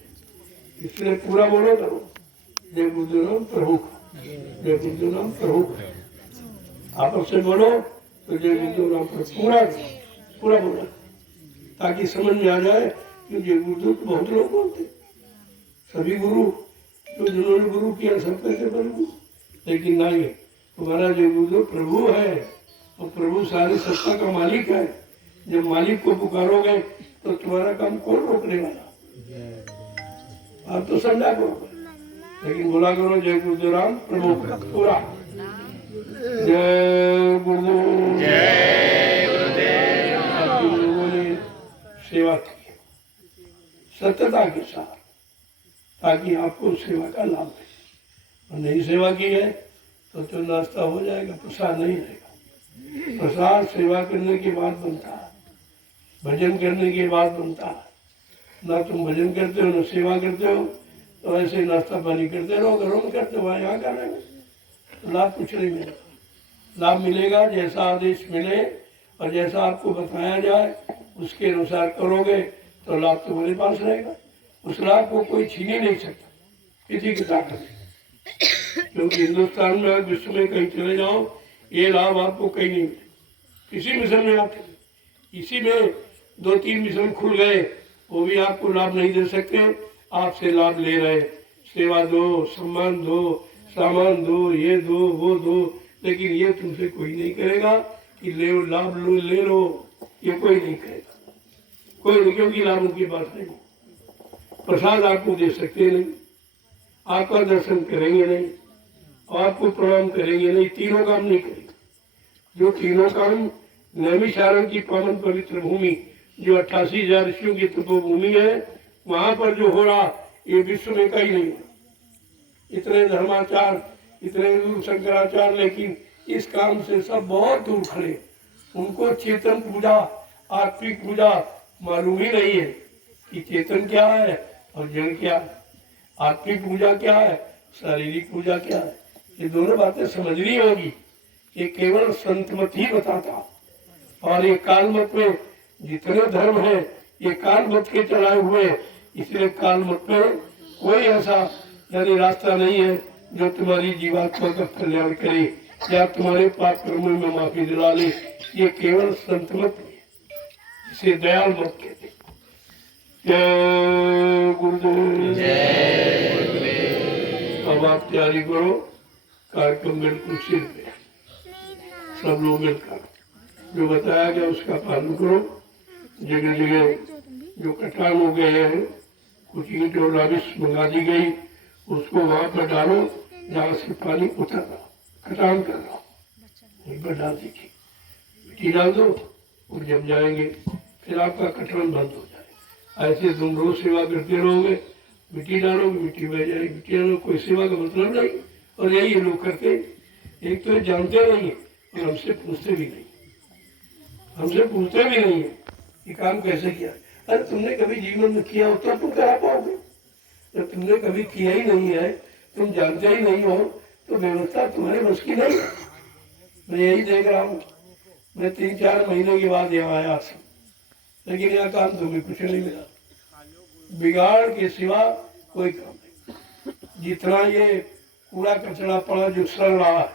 इसलिए पूरा बोलो करो, जय गुरुदेव नाम प्रभु का, जय गुरुदेव नाम प्रभु का। आपस से बोलो तो जय गुरुदेव नाम प्रभु पूरा पूरा बोलो, ताकि समझ में आ जाए कि जय गुरुदेव तो बहुत लोग बोलते, सभी गुरु तो जिन्होंने गुरु किया सब कहते प्रभु, लेकिन नहीं, तुम्हारा जय गुरुदेव प्रभु है और प्रभु सारी सत्ता का मालिक है। जब मालिक को पुकारोगे तो तुम्हारा काम कौन रोकने वाला? आप तो समझा करो, लेकिन बोला करो जय गुरुदेव राम प्रभु पूरा। जय गुरुदेव, जय गुरुदेव। आप जिन लोगों ने सेवा की सत्यता के साथ, ताकि आपको सेवा का लाभ मिले। और नहीं सेवा की है तो नाश्ता हो जाएगा, प्रसाद नहीं रहेगा। प्रसाद सेवा करने के बाद बनता है, भजन करने के बाद बनता है। ना तुम भजन करते हो ना सेवा करते हो, तो ऐसे नाश्ता पानी करते रहो, घरों में करते हो, यहाँ करेंगे तो लाभ कुछ नहीं मिलेगा। लाभ मिलेगा जैसा आदेश मिले और जैसा आपको बताया जाए उसके अनुसार करोगे तो लाभ तुम्हारे पास रहेगा। उस लाभ को कोई छीन ही नहीं सकता किसी की ताकत से, क्योंकि हिंदुस्तान में आज विश्व में कहीं चले जाओ ये लाभ आपको कहीं नहीं मिले। किसी मिशन में आते, इसी में 2-3 मिशन खुल गए, वो भी आपको लाभ नहीं दे सकते। आपसे लाभ ले रहे, सेवा दो, सम्मान दो, सामान दो, ये दो वो दो, लेकिन ये तुमसे कोई नहीं करेगा कि ले लाभ लो, ले लो, ये कोई नहीं करेगा, कोई नहीं, क्योंकि लाभ उनके पास नहीं। प्रसाद आपको दे सकते नहीं, आपका दर्शन करेंगे नहीं, आपको प्रणाम करेंगे नहीं, तीनों काम नहीं करेंगे। जो तीनों काम नैमिषारण्य की पावन पवित्र भूमि जो 88,000 ऋषियों की तपोभूमि है, वहां पर जो हो रहा ये विश्व में कहीं नहीं हो। इतने धर्माचार, इतने दूर शंकराचार्य, लेकिन इस काम से सब बहुत दूर खड़े। उनको चेतन पूजा, आत्मिक पूजा मालूम ही नहीं है कि चेतन क्या है और जड़ क्या है, आत्मिक पूजा क्या है, शारीरिक पूजा क्या है। ये दोनों बातें समझनी होगी। ये केवल संत मत ही बताता, और ये काल मत में जितने धर्म है ये काल मत के चलाए हुए, इसलिए काल मत में कोई ऐसा यानी रास्ता नहीं है जो तुम्हारी जीवात्मा का कल्याण करे या तुम्हारे पाप कर्मों में माफी दिला ले। ये केवल संत मत है, इसे दयाल मत कहते। जय गुरुदेव, जय गुरुदेव। अब आप तैयारी करो, कार्यक्रम बिल्कुल सिर पे, सब लोग मिलकर जो बताया गया उसका पालन करो। जगह जगह जो कटान हो गए हैं कुछ ईंट और राबिश मंगा दी गई, उसको वहां पर डालो जहाँ से पानी उतर रहा, कटान कर रहा, वहीं पर डाल दीजिए, मिट्टी डाल दो और जम जाएंगे, फिर आपका कटान बंद हो जाए। ऐसे तुम रोज सेवा करते रहोगे, मिट्टी डालोगे मिट्टी बह जाएगी, मिट्टी डालो, कोई सेवा का मतलब नहीं। और यही लोग करते, एक तो जानते नहीं है और हमसे पूछते भी नहीं, हमसे पूछते भी नहीं है ये काम कैसे किया। अरे तुमने कभी जीवन में किया होता तुम करा पाओगे, जब तुमने कभी किया ही नहीं है, तुम जानते ही नहीं हो, तो व्यवस्था तुम्हारे बस की नहीं है। मैं यही देख रहा हूँ, मैं 3-4 महीने के बाद यहाँ आया, लेकिन यहाँ काम तुम्हें कुछ नहीं मिला, बिगाड़ के सिवा कोई काम नहीं। जितना ये कूड़ा कचरा पड़ा जो सड़ रहा है,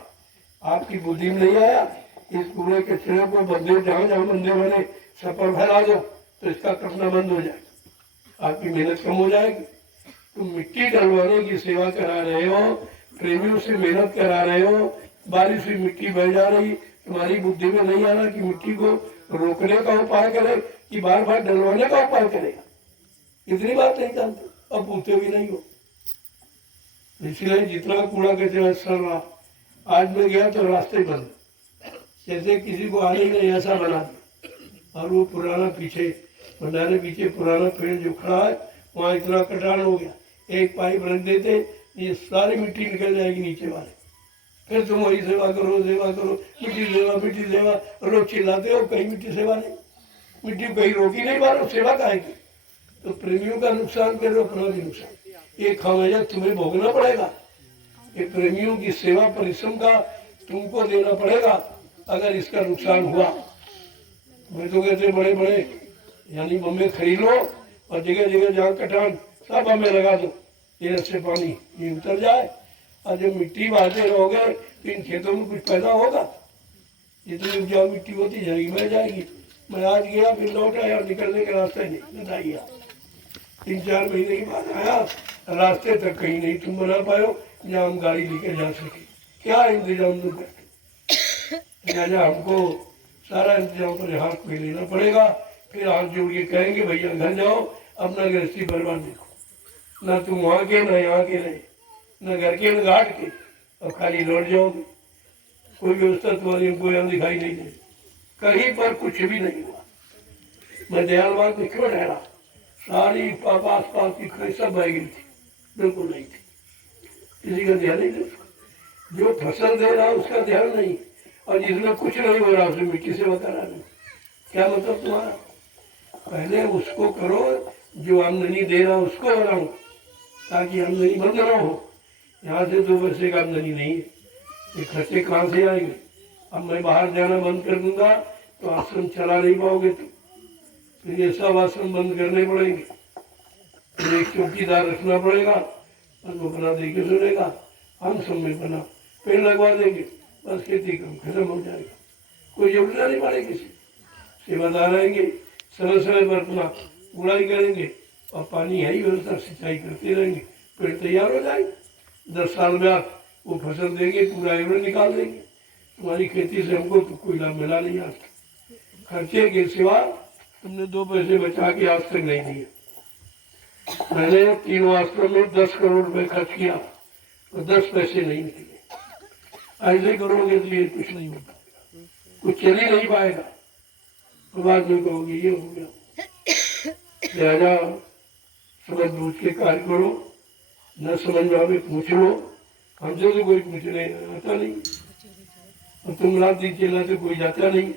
आपकी बुद्धि में नहीं आया इस कूड़े कचरे को बंदे जहाँ जहाँ बंदे बने सब पर फैला दो तो इसका कटना बंद हो जाएगा, आपकी मेहनत कम हो जाएगी। तुम मिट्टी डलवाने की सेवा करा रहे हो, प्रेमियों से मेहनत करा रहे हो, बारिश हुई मिट्टी बह जा रही, तुम्हारी बुद्धि में नहीं आ रहा कि मिट्टी को रोकने का उपाय करे कि बार बार डलवाने का उपाय करेगा। इतनी बात नहीं जानते और पूछते भी नहीं हो। इसलिए जितना कूड़ा कचरा सड़ रहा, आज मैं गया तो रास्ते बंद, जैसे किसी को आने ही नहीं ऐसा बना दिया। और वो पुराना पीछे भंडारे पीछे पुराना पेड़ जो खड़ा है वहाँ इतना कटान हो गया, एक पाइप रख देते ये सारी मिट्टी निकल जाएगी नीचे वाले, फिर तुम वही सेवा करो मिट्टी सेवा रोज चिल्लाते हो, कहीं मिट्टी सेवा नहीं, मिट्टी कहीं रोकी नहीं पा रहे, सेवा काहेगी। तो प्रेमियों का नुकसान कर रहे हो, अपना भी नुकसान, ये खामियाजा तुम्हें भोगना पड़ेगा। ये प्रेमियों की सेवा परिश्रम का तुमको देना पड़ेगा अगर इसका नुकसान हुआ। मैं तो कहते बड़े बड़े यानी बम्बे खरीद लो और जगह जगह जहाँ कटान सब बम्बे लगा दो, ये से पानी ये उतर जाए, और जब मिट्टी बहाते रहोगे तो इन खेतों में कुछ पैदा होगा, जितनी उपजाऊ मिट्टी होती जाएगी बह जाएगी। मैं आज गया फिर लौट आया, निकलने का रास्ता नहीं बताइए, 3-4 महीने के बाद आया, रास्ते तक कहीं नहीं तुम बना पाए जहाँ हम गाड़ी लेकर जा सके। क्या इंतजाम तुम करते, लिहाजा हमको सारा इंतजाम पर हाथ में लेना पड़ेगा। फिर हाथ जोड़ के कहेंगे भैया घर जाओ, अपना गृहस्थी बर्बाद देखो, ना तुम वहाँ के ना यहाँ के रहे, न घर के न घाट के, और खाली लौट जाओगे। कोई व्यवस्था तुम्हारी हमको यहाँ दिखाई नहीं दे, कहीं पर कुछ भी नहीं हुआ। मैं दयालबाग में क्यों ठहरा, सारी आस पास की खड़ी सब बह गई थी, बिल्कुल नहीं थी, किसी का ध्यान नहीं था। जो फसल दे रहा उसका ध्यान नहीं, और जिसमें कुछ नहीं हो रहा उसमें मिट्टी से बता रहा नहीं। क्या मतलब तुम्हारा, पहले उसको करो जो आमदनी दे रहा उसको बनाओ ताकि आमदनी बंद ना हो। यहाँ से 2 पैसे का आमदनी नहीं है, ये खर्चे कहाँ से आएंगे। अब मैं बाहर जाना बंद कर दूंगा तो आश्रम चला नहीं पाओगे तुम, तो ये सब आश्रम बंद करने पड़ेंगे, फिर एक चौकीदार रखना पड़ेगा और वो बना दे के सुनेगा, हम सब में बना पेड़ लगवा देंगे, बस खेती कम खत्म हो जाएगा, कोई जरूरत नहीं पड़ेगी किसी। सेवादार रहेंगे, समय समय पर अपना बुराई करेंगे और पानी है ही व्यवस्था, सिंचाई करते रहेंगे, पेड़ तैयार हो जाएंगे। 10 साल बाद वो फसल देंगे, पूरा एवरेज निकाल देंगे। तुम्हारी खेती से हमको तो कोई लाभ मिला नहीं आज तक, खर्चे के सिवा तुमने 2 पैसे बचा के आज तक नहीं दिए। मैंने 3 आश्रम में 10 करोड़ रुपए खर्च किया और 10 पैसे नहीं निकले। ऐसे करोगे तो ये कुछ नहीं होगा, कुछ चल ही नहीं पाएगा, तो बाद में कहोगे ये हो गया। लिहाजा समझ बूझ के कार्य करो, न समझ में आवे पूछ लो, हमसे तो कोई पूछने आता नहीं, और तुम रात दिन चिल्लाते कोई जाता नहीं।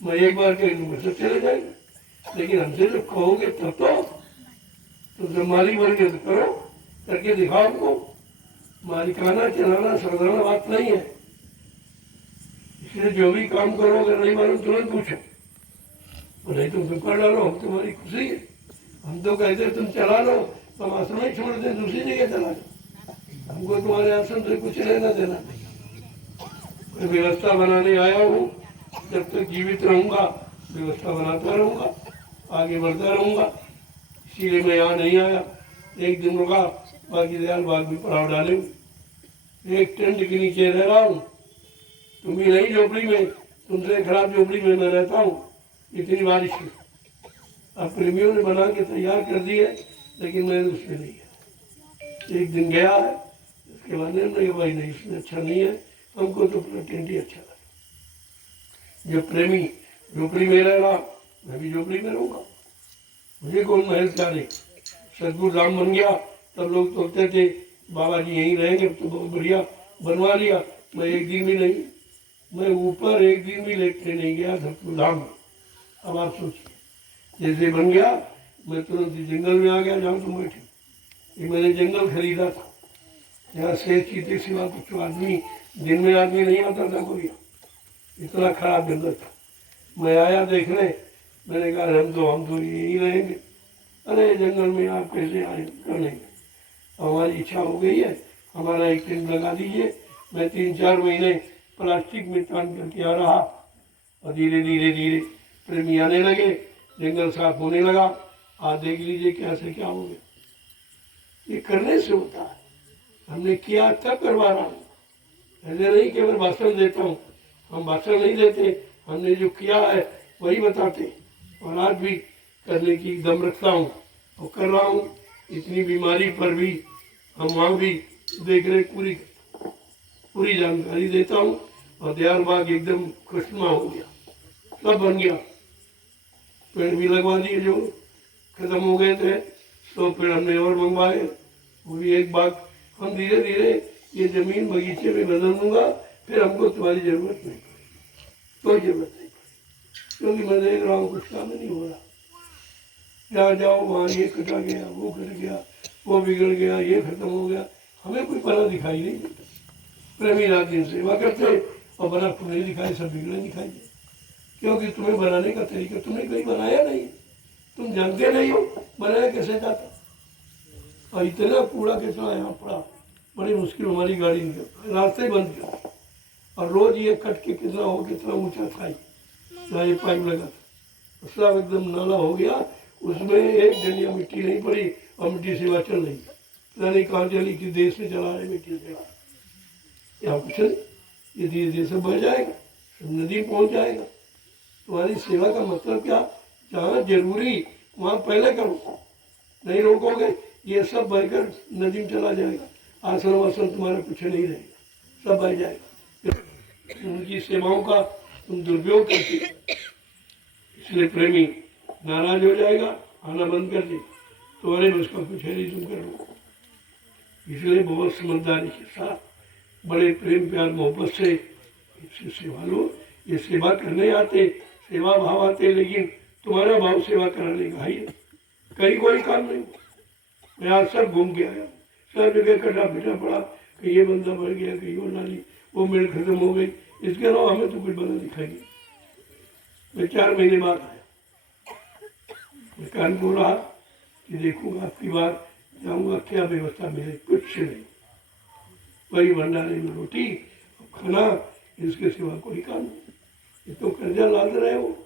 मैं एक बार कह दूंगा सब चले जाएंगे, लेकिन हमसे जब कहोगे तब तो जब मालिक बन के करो, करके दिखाओ हमको। मालिकाना चलाना साधारण बात नहीं है, इसलिए जो भी काम करो अगर नहीं मालूम तुरंत पूछो, नहीं तुम कर डालो, हम तुम्हारी खुशी है। हम तो कहते तुम चला लो, तो हम आश्रम ही छोड़ दें, दूसरी जगह चला लो, हमको तुम्हारे आश्रम से कुछ लेना देना नहीं। मैं व्यवस्था बनाने आया हूँ, जब तक जीवित रहूँगा व्यवस्था बनाता रहूँगा, आगे बढ़ता रहूँगा, इसीलिए मैं यहाँ नहीं आया। एक दिन रुका, बाकी दयालबाग भी पड़ाव डाले, एक टेंट के नीचे रह रहा हूँ, तुम भी नहीं झोपड़ी में, तुमसे खराब झोपड़ी में मैं रहता हूँ। इतनी बारिश है, अब प्रेमियों ने बना के तैयार कर दी है, लेकिन मैंने उसमें नहीं है। एक दिन गया है, उसके बाद हमने कहा भाई नहीं, इसमें अच्छा नहीं है, हमको तो पूरा टेंट ही अच्छा लगा। जब प्रेमी झोपड़ी में रहेगा, मैं भी झोपड़ी में रहूँगा, मुझे कौन महल चाहे। सदगुरु धाम बन गया, तब लोग सोचते थे बाबा जी यहीं रहेंगे, तो बहुत बढ़िया बनवा लिया। मैं एक दिन भी नहीं, मैं ऊपर एक दिन भी लेटने नहीं गया सतगुरु धाम में। अब आप सोचिए, जैसे बन गया मैं तुरंत ही जंगल में आ गया जहाँ तुम बैठे। ये मैंने जंगल खरीदा था, यहाँ से चीते सिवा कुछ आदमी, दिन में आदमी नहीं आता था कोई, इतना खराब जंगल था। मैं आया देखने, मैंने कहा हम तो यहीं रहेंगे। अरे जंगल में आप कैसे आए? नहीं, हमारी इच्छा हो गई है, हमारा एक टेंट लगा दीजिए। मैं 3-4 महीने प्लास्टिक में तान करके आ रहा, और धीरे धीरे धीरे प्रेमी आने लगे, जंगल साफ होने लगा। आज देख लीजिए क्या से क्या हो गया। ये करने से होता है, हमने किया तब करवा रहा हूँ, ऐसे नहीं केवल भाषण देता हूँ। हम भाषण नहीं देते, हमने जो किया है वही बताते, और आज भी करने की दम रखता हूँ और कर रहा हूँ। इतनी बीमारी पर भी हम वहाँ भी देख रेख पूरी जानकारी देता हूँ, और दयाल बाग एकदम खुशनुमा हो गया, सब बन गया। पेड़ भी लगवा दिए जो खत्म हो गए थे, तो पेड़ हमने और मंगवाए, वो भी एक बाग। हम धीरे धीरे ये जमीन बगीचे में बदल दूंगा, फिर हमको तुम्हारी जरूरत नहीं पड़ेगी, कोई जरूरत नहीं पड़ेगी, क्योंकि मैं देख रहा हूँ कुछ काम नहीं हो रहा। जहाँ जाओ वहाँ ये कटा गया, वो कट गया, वो बिगड़ गया, ये खत्म हो गया, हमें कोई बना दिखाई नहीं देता। प्रेमी रात दिन सेवा करते और बना नहीं दिखाई, सब बिगड़े दिखाई दे, क्योंकि तुम्हें बनाने का तरीका तुमने कहीं बनाया नहीं, तुम जानते नहीं हो बनाया कैसे जाता। और इतना कूड़ा कितना यहाँ पड़ा, बड़ी मुश्किल हमारी गाड़ी निकल, रास्ते बंद किया। और रोज ये कट के कितना ऊंचा था, जहाँ ये पाइप लगा था, सब एकदम नाला हो गया, उसमें एक डलिया मिट्टी नहीं पड़ी, और मिट्टी सेवा चल रही है। पता नहीं कहाँ चली, किस देश में चला रहे मिट्टी सेवा, यहाँ कुछ नहीं। ये धीरे धीरे सब बह जाएगा, सब नदी पहुँच जाएगा। तुम्हारी सेवा का मतलब क्या, जहाँ जरूरी वहाँ पहले करो, नहीं रोकोगे ये सब बहकर नदी में चला जाएगा। आसन वासन तुम्हारा कुछ नहीं रहेगा, सब बह जाएगा। उनकी सेवाओं का तुम दुरुपयोग करते, इसलिए प्रेमी नाराज हो जाएगा, आना बंद कर दे, तुम्हारे बस का कुछ है नहीं, तुम कर लो। इसलिए बहुत समझदारी के साथ, बड़े प्रेम प्यार मोहब्बत से इससे सेवा लो। ये सेवा करने आते, सेवा भाव आते, लेकिन तुम्हारा भाव सेवा कराने का ही है, कहीं कोई काम नहीं। मैं आज सब घूम के आया, सब जगह कटा पिटा पड़ा, कहीं ये बंदा बढ़ गया, कहीं वो नाली, वो मेल खत्म हो गई, इसके अलावा हमें तो कुछ बना दिखाई नहीं। मैं 4 महीने बाद आया, मैं कानपुर रहा कि देखूंगा, आपकी बार जाऊंगा क्या व्यवस्था मिले, कुछ नहीं। वही भंडारे में रोटी और खाना, इसके सिवा कोई काम नहीं। ये तो कर्जा लाद रहे हो।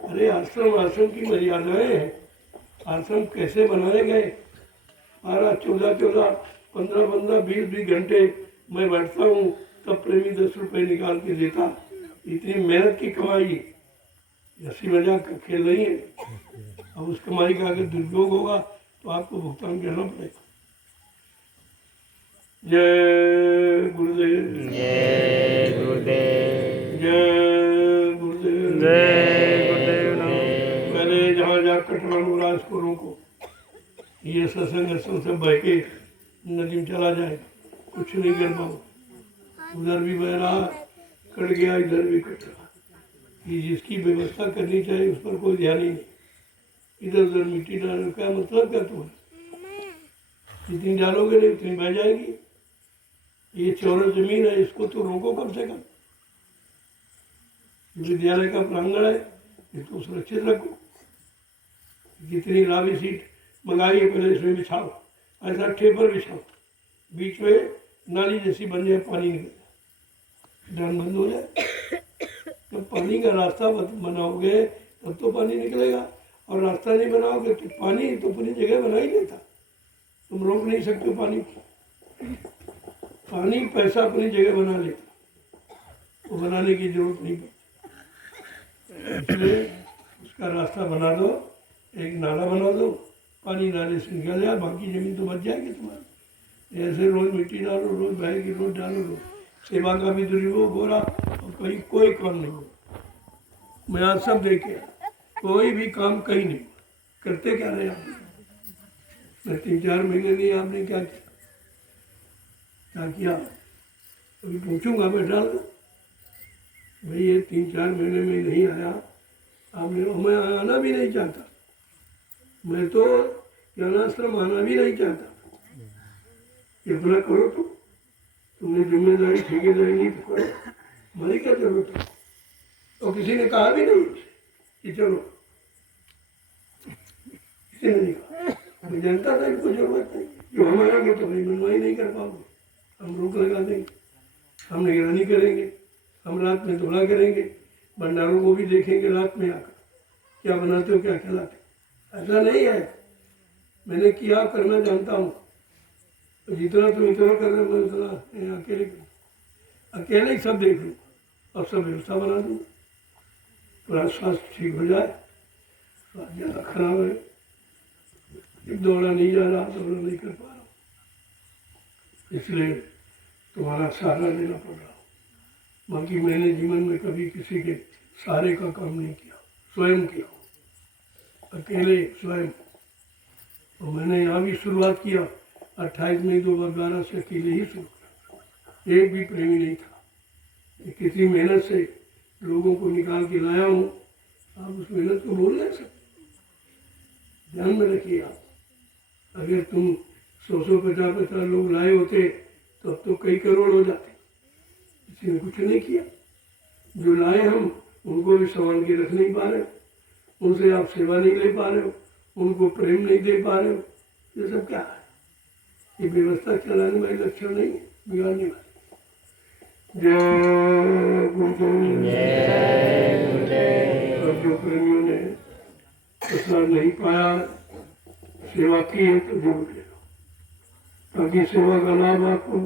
अरे आश्रम की मर्यादाएं हैं, आश्रम कैसे बनाए गए। 12, 14, 15, 20 घंटे मैं बैठता हूँ, तब प्रेमी 10 रुपये निकाल के देता। इतनी मेहनत की कमाई, हंसी मजाक का खेल नहीं है। अब उस कमाई का अगर दुरुपयोग होगा तो आपको भुगतान करना पड़ेगा। जय गुरुदेव, जय गुरुदेव, जय गुरुदेव, जय गुरुदेव। पहले जहाँ जा कटवाणु राजपुरों को ये सत्संग सब बह के नदी में चला जाएगा, कुछ नहीं कर पाओ। उधर भी बह रहा, कट गया, इधर भी कट रहा। ये जिसकी व्यवस्था करनी चाहिए उस पर कोई ध्यान ही नहीं, इधर उधर मिट्टी डालने का मतलब क्या तुम्हें, जितनी डालोगे नहीं उतनी बह जाएगी। ये चौरस जमीन है, इसको तो रोको कम से कम। विद्यालय का प्रांगण है, इसको सुरक्षित रखो। जितनी लावी सीट मंगाई है पहले इसमें बिछाओ, ऐसा ठेपर बिछाओ, बीच में नाली जैसी बन जाए, पानी निकल जाए, ड्राम बंद हो जाए। जब पानी का रास्ता बनाओगे तब तो पानी निकलेगा, और रास्ता नहीं बनाओगे तो पानी तो पूरी जगह बना ही देता, तुम रोक नहीं सकते पानी को। पानी पैसा अपनी जगह बना लेता, वो बनाने की जरूरत नहीं पड़ती। इसलिए उसका रास्ता बना दो, एक नाला बना दो, पानी नाले से निकल जाए, बाकी जमीन तो बच जाएगी तुम्हारी। ऐसे रोज मिट्टी डालो, रोज बहेगी, रोज डालो, रोज सेवा का भी दुरुपयोग हो रहा और कहीं कोई काम नहीं हो। मैं आज सब देखे, कोई भी काम कहीं नहीं करते। क्या रहे आप? मैं 3-4 महीने नहीं, आपने क्या किया? क्या किया? अभी पूछूंगा मैं, डाल दो भाई, ये 3-4 महीने में नहीं आया आपने। मैं आना भी नहीं चाहता, मैं तो ज्ञानाश्रम आना भी नहीं चाहता। ये अपना करो, तुमने जिम्मेदारी ठेकेदारी नहीं तो करो, हमारी क्या जरूरत है? तो किसी ने कहा भी नहीं कि चलो, किसी ने नहीं कहा। मैं जानता था इनको जरूरत नहीं, जो हम आएंगे तो भाई मनवाई नहीं कर पाओगे, हम रोक लगा देंगे, हम निगरानी करेंगे, हम रात में धोला करेंगे, भंडारों को भी देखेंगे रात में आकर क्या बनाते हो, क्या खिलाते। ऐसा नहीं है, मैंने किया, करना जानता हूँ। तो जितना तुम इतना कर रहे हो, मैं उतना अकेले करूँ, अकेले ही सब देख लूँ और सब व्यवस्था बना दूँ। थोड़ा स्वास्थ्य ठीक हो जाए, स्वास्थ्य ज़्यादा खराब है, दौड़ा नहीं जा रहा, दौड़ा नहीं कर पा रहा हूँ, इसलिए तुम्हारा सहारा लेना पड़ रहा। बाकी मैंने जीवन में कभी किसी के सहारे का काम नहीं किया, स्वयं किया, अकेले स्वयं। और मैंने यहाँ भी शुरुआत किया 28 मई 2012 से अकेले ही शुरू किया, एक भी प्रेमी नहीं था। कितनी मेहनत से लोगों को निकाल के लाया हूँ, आप उस मेहनत को भूल नहीं सकते। ध्यान में रखिए आप, अगर तुम 100-150 लोग लाए होते तो अब तो कई करोड़ हो जाते। किसी ने कुछ नहीं किया। जो लाए हम उनको भी संभाल के रख नहीं पा रहे हो, उनसे आप सेवा नहीं ले पा रहे हो, उनको प्रेम नहीं दे पा रहे हो, ये सब क्या है? ये व्यवस्था चलाने वाले लक्षण नहीं है, बिगाड़ने वाले। जय गुरुदेव। अब जो प्रेमियों ने प्रसाद नहीं पाया, सेवा की है तो जरूर ले लो, ताकि सेवा का लाभ आपको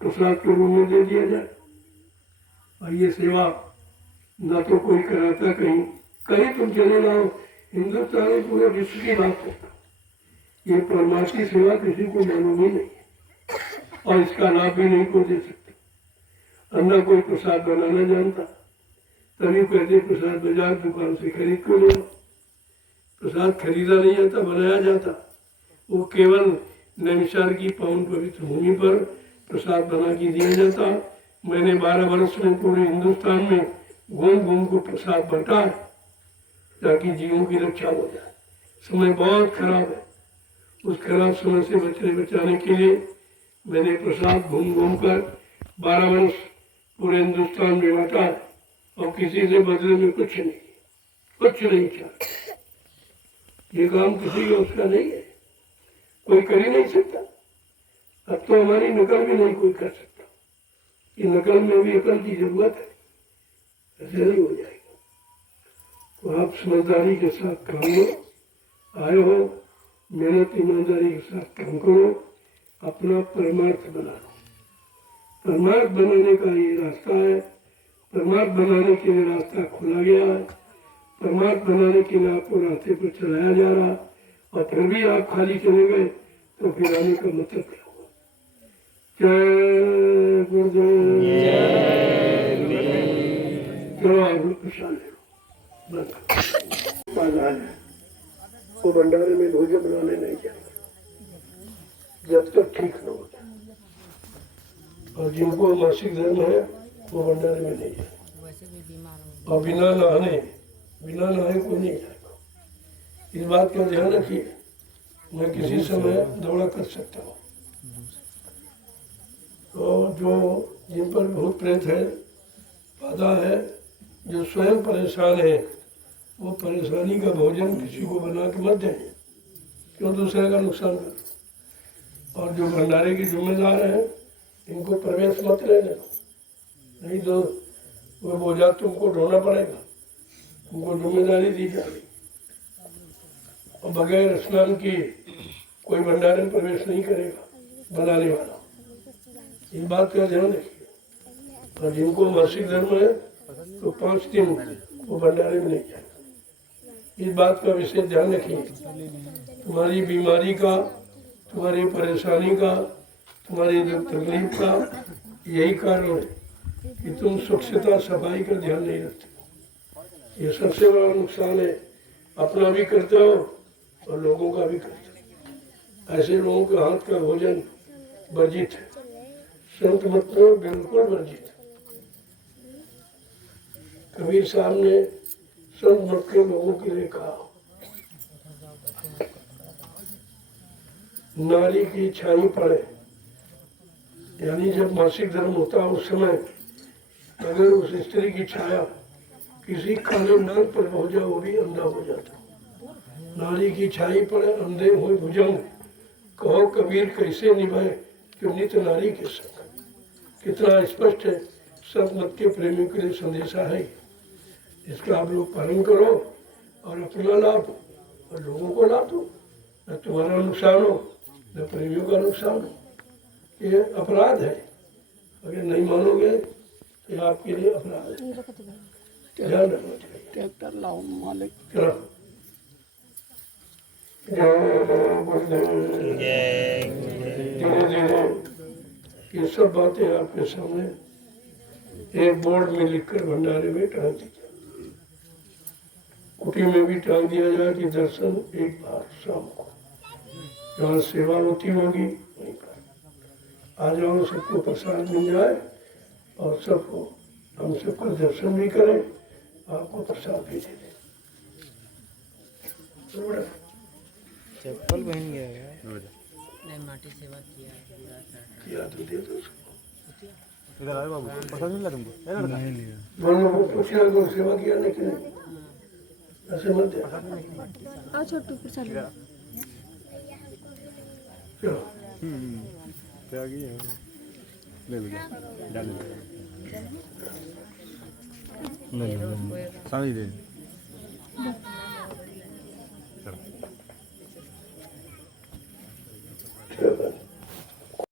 प्रसाद के रूप में दे दिया जाए। और ये सेवा न तो कोई कराता, कहीं कहीं तुम चले जाओ, हिंदुस्तान में पूरे विश्व की बात करता हूँ, ये परमार्थी सेवा किसी को मालूम ही नहीं है और इसका लाभ भी नहीं को दे सकते। अन्ना कोई प्रसाद बनाना जानता, तभी कहते प्रसाद बाजार दुकान से खरीद को ले। प्रसाद खरीदा नहीं जाता, बनाया जाता। वो केवल नैमिषार की पावन पवित्र भूमि पर प्रसाद बना के दिया जाता। मैंने 12 वर्ष में पूरे हिंदुस्तान में घूम घूम को प्रसाद बांटा है, ताकि जीवों की रक्षा हो जाए। समय बहुत खराब है, उस खराब समय से बचाने के लिए मैंने प्रसाद घूम घूम कर 12 वर्ष पूरे हिंदुस्तान में बांटा है और किसी से बदले में कुछ नहीं चाहता। ये काम किसी का उसका नहीं है, कोई कर ही नहीं सकता। अब तो हमारी नकल भी नहीं कोई कर सकता, ये नकल में भी अकल की जरूरत है, ऐसे नहीं हो जाएगा। तो आप समझदारी के साथ काम लो, आए हो मेहनत ईमानदारी के साथ काम करो, अपना परमार्थ बना लो। परमार्थ बनाने का ये रास्ता है, परमार्थ बनाने के लिए रास्ता खोला गया है, परमार्थ बनाने के लिए आपको रास्ते पर चलाया जा रहा, और फिर भी आप खाली चले गए तो फिर आने का मतलब क्या हुआ? जय गुरुदेव। चलो आप लोग प्रसाद ले लो, बस वो भंडारे में भोजन बनाने नहीं जाएगा जब तक ठीक न हो जाए, और जिनको मासिक धर्म है वो भंडारे में नहीं जाए, और बिना नहाए कोई नहीं जाएगा। इस बात का ध्यान रखिए, मैं किसी समय दौड़ा कर सकता हूँ। तो जो जिन पर भूत प्रेत है, बाधा है, जो स्वयं परेशान है, वो परेशानी का भोजन किसी को बना के मत दें, क्यों दूसरे का नुकसान कर। और जो भंडारे के जिम्मेदार हैं, इनको प्रवेश मत लेने दो, नहीं तो वो बोझा तुमको ढोना पड़ेगा, उनको जिम्मेदारी दी जाएगी। और बगैर स्नान किए कोई भंडारे में प्रवेश नहीं करेगा बनाने वाला, इस बात का ध्यान रखिए। और जिनको मासिक धर्म है तो 5 दिन वो भंडारे में नहीं जाएगा, इस बात का विशेष ध्यान रखिए। तुम्हारी बीमारी का, तुम्हारी परेशानी का, तुम्हारी जो तकलीफ का यही कारण है कि तुम स्वच्छता सफाई का ध्यान नहीं रखते। ये सबसे बड़ा नुकसान है। अपना भी करते हो और लोगों का भी करते हो। ऐसे लोगों के हाथ का भोजन वर्जित है, संत मत में बिल्कुल वर्जित है। कबीर साहब ने संत मत के लोगों के लिए कहा, नारी की छाई पड़े, यानी जब मासिक धर्म होता है उस समय अगर उस स्त्री की छाया किसी काले नाग पर हो जाए वो भी अंधा हो जाता। नारी की छाई पड़े अंधे हुए भुजंग, कहो कबीर कैसे निभाए क्यों नित नारी के संग। कितना स्पष्ट है, संत मत के प्रेमियों के लिए संदेशा है। इसका आप लोग पालन करो और अपना लाभ हो और लोगों को लाभ दो। न तुम्हारा नुकसान हो न प्रेमियों का नुकसान हो। ये अपराध है, अगर नहीं मानोगे तो ये आपके लिए अपराध है। ध्यान रखना चाहिए। ट्रैक्टर लाओ मालिक। चलो जय गुरुदेव। जय गुरुदेव। धीरे धीरे ये सब बातें आपके सामने एक बोर्ड में लिखकर भंडारे में टांग दी जाए। कुटी में भी टांग दिया जाए कि दर्शन एक बार शाम को जहाँ सेवा होती होगी वहीं पर आ जाओ, सबको प्रसाद मिल जाए और सबको हम सबका दर्शन भी करें, आपको प्रसाद भी दे दें। चप्पल पहन गया है। नहीं माटी सेवा किया तो दे दो उसको। इधर आए बाबू, पसंद नहीं लगा तुमको? नहीं लिया। दोनों को पूछा को सेवा किया नहीं कि नहीं, ऐसे मत दे। आओ छोटू प्रसाद चलो क्या किया? ले लो, डाल लो। नहीं, साड़ी दे।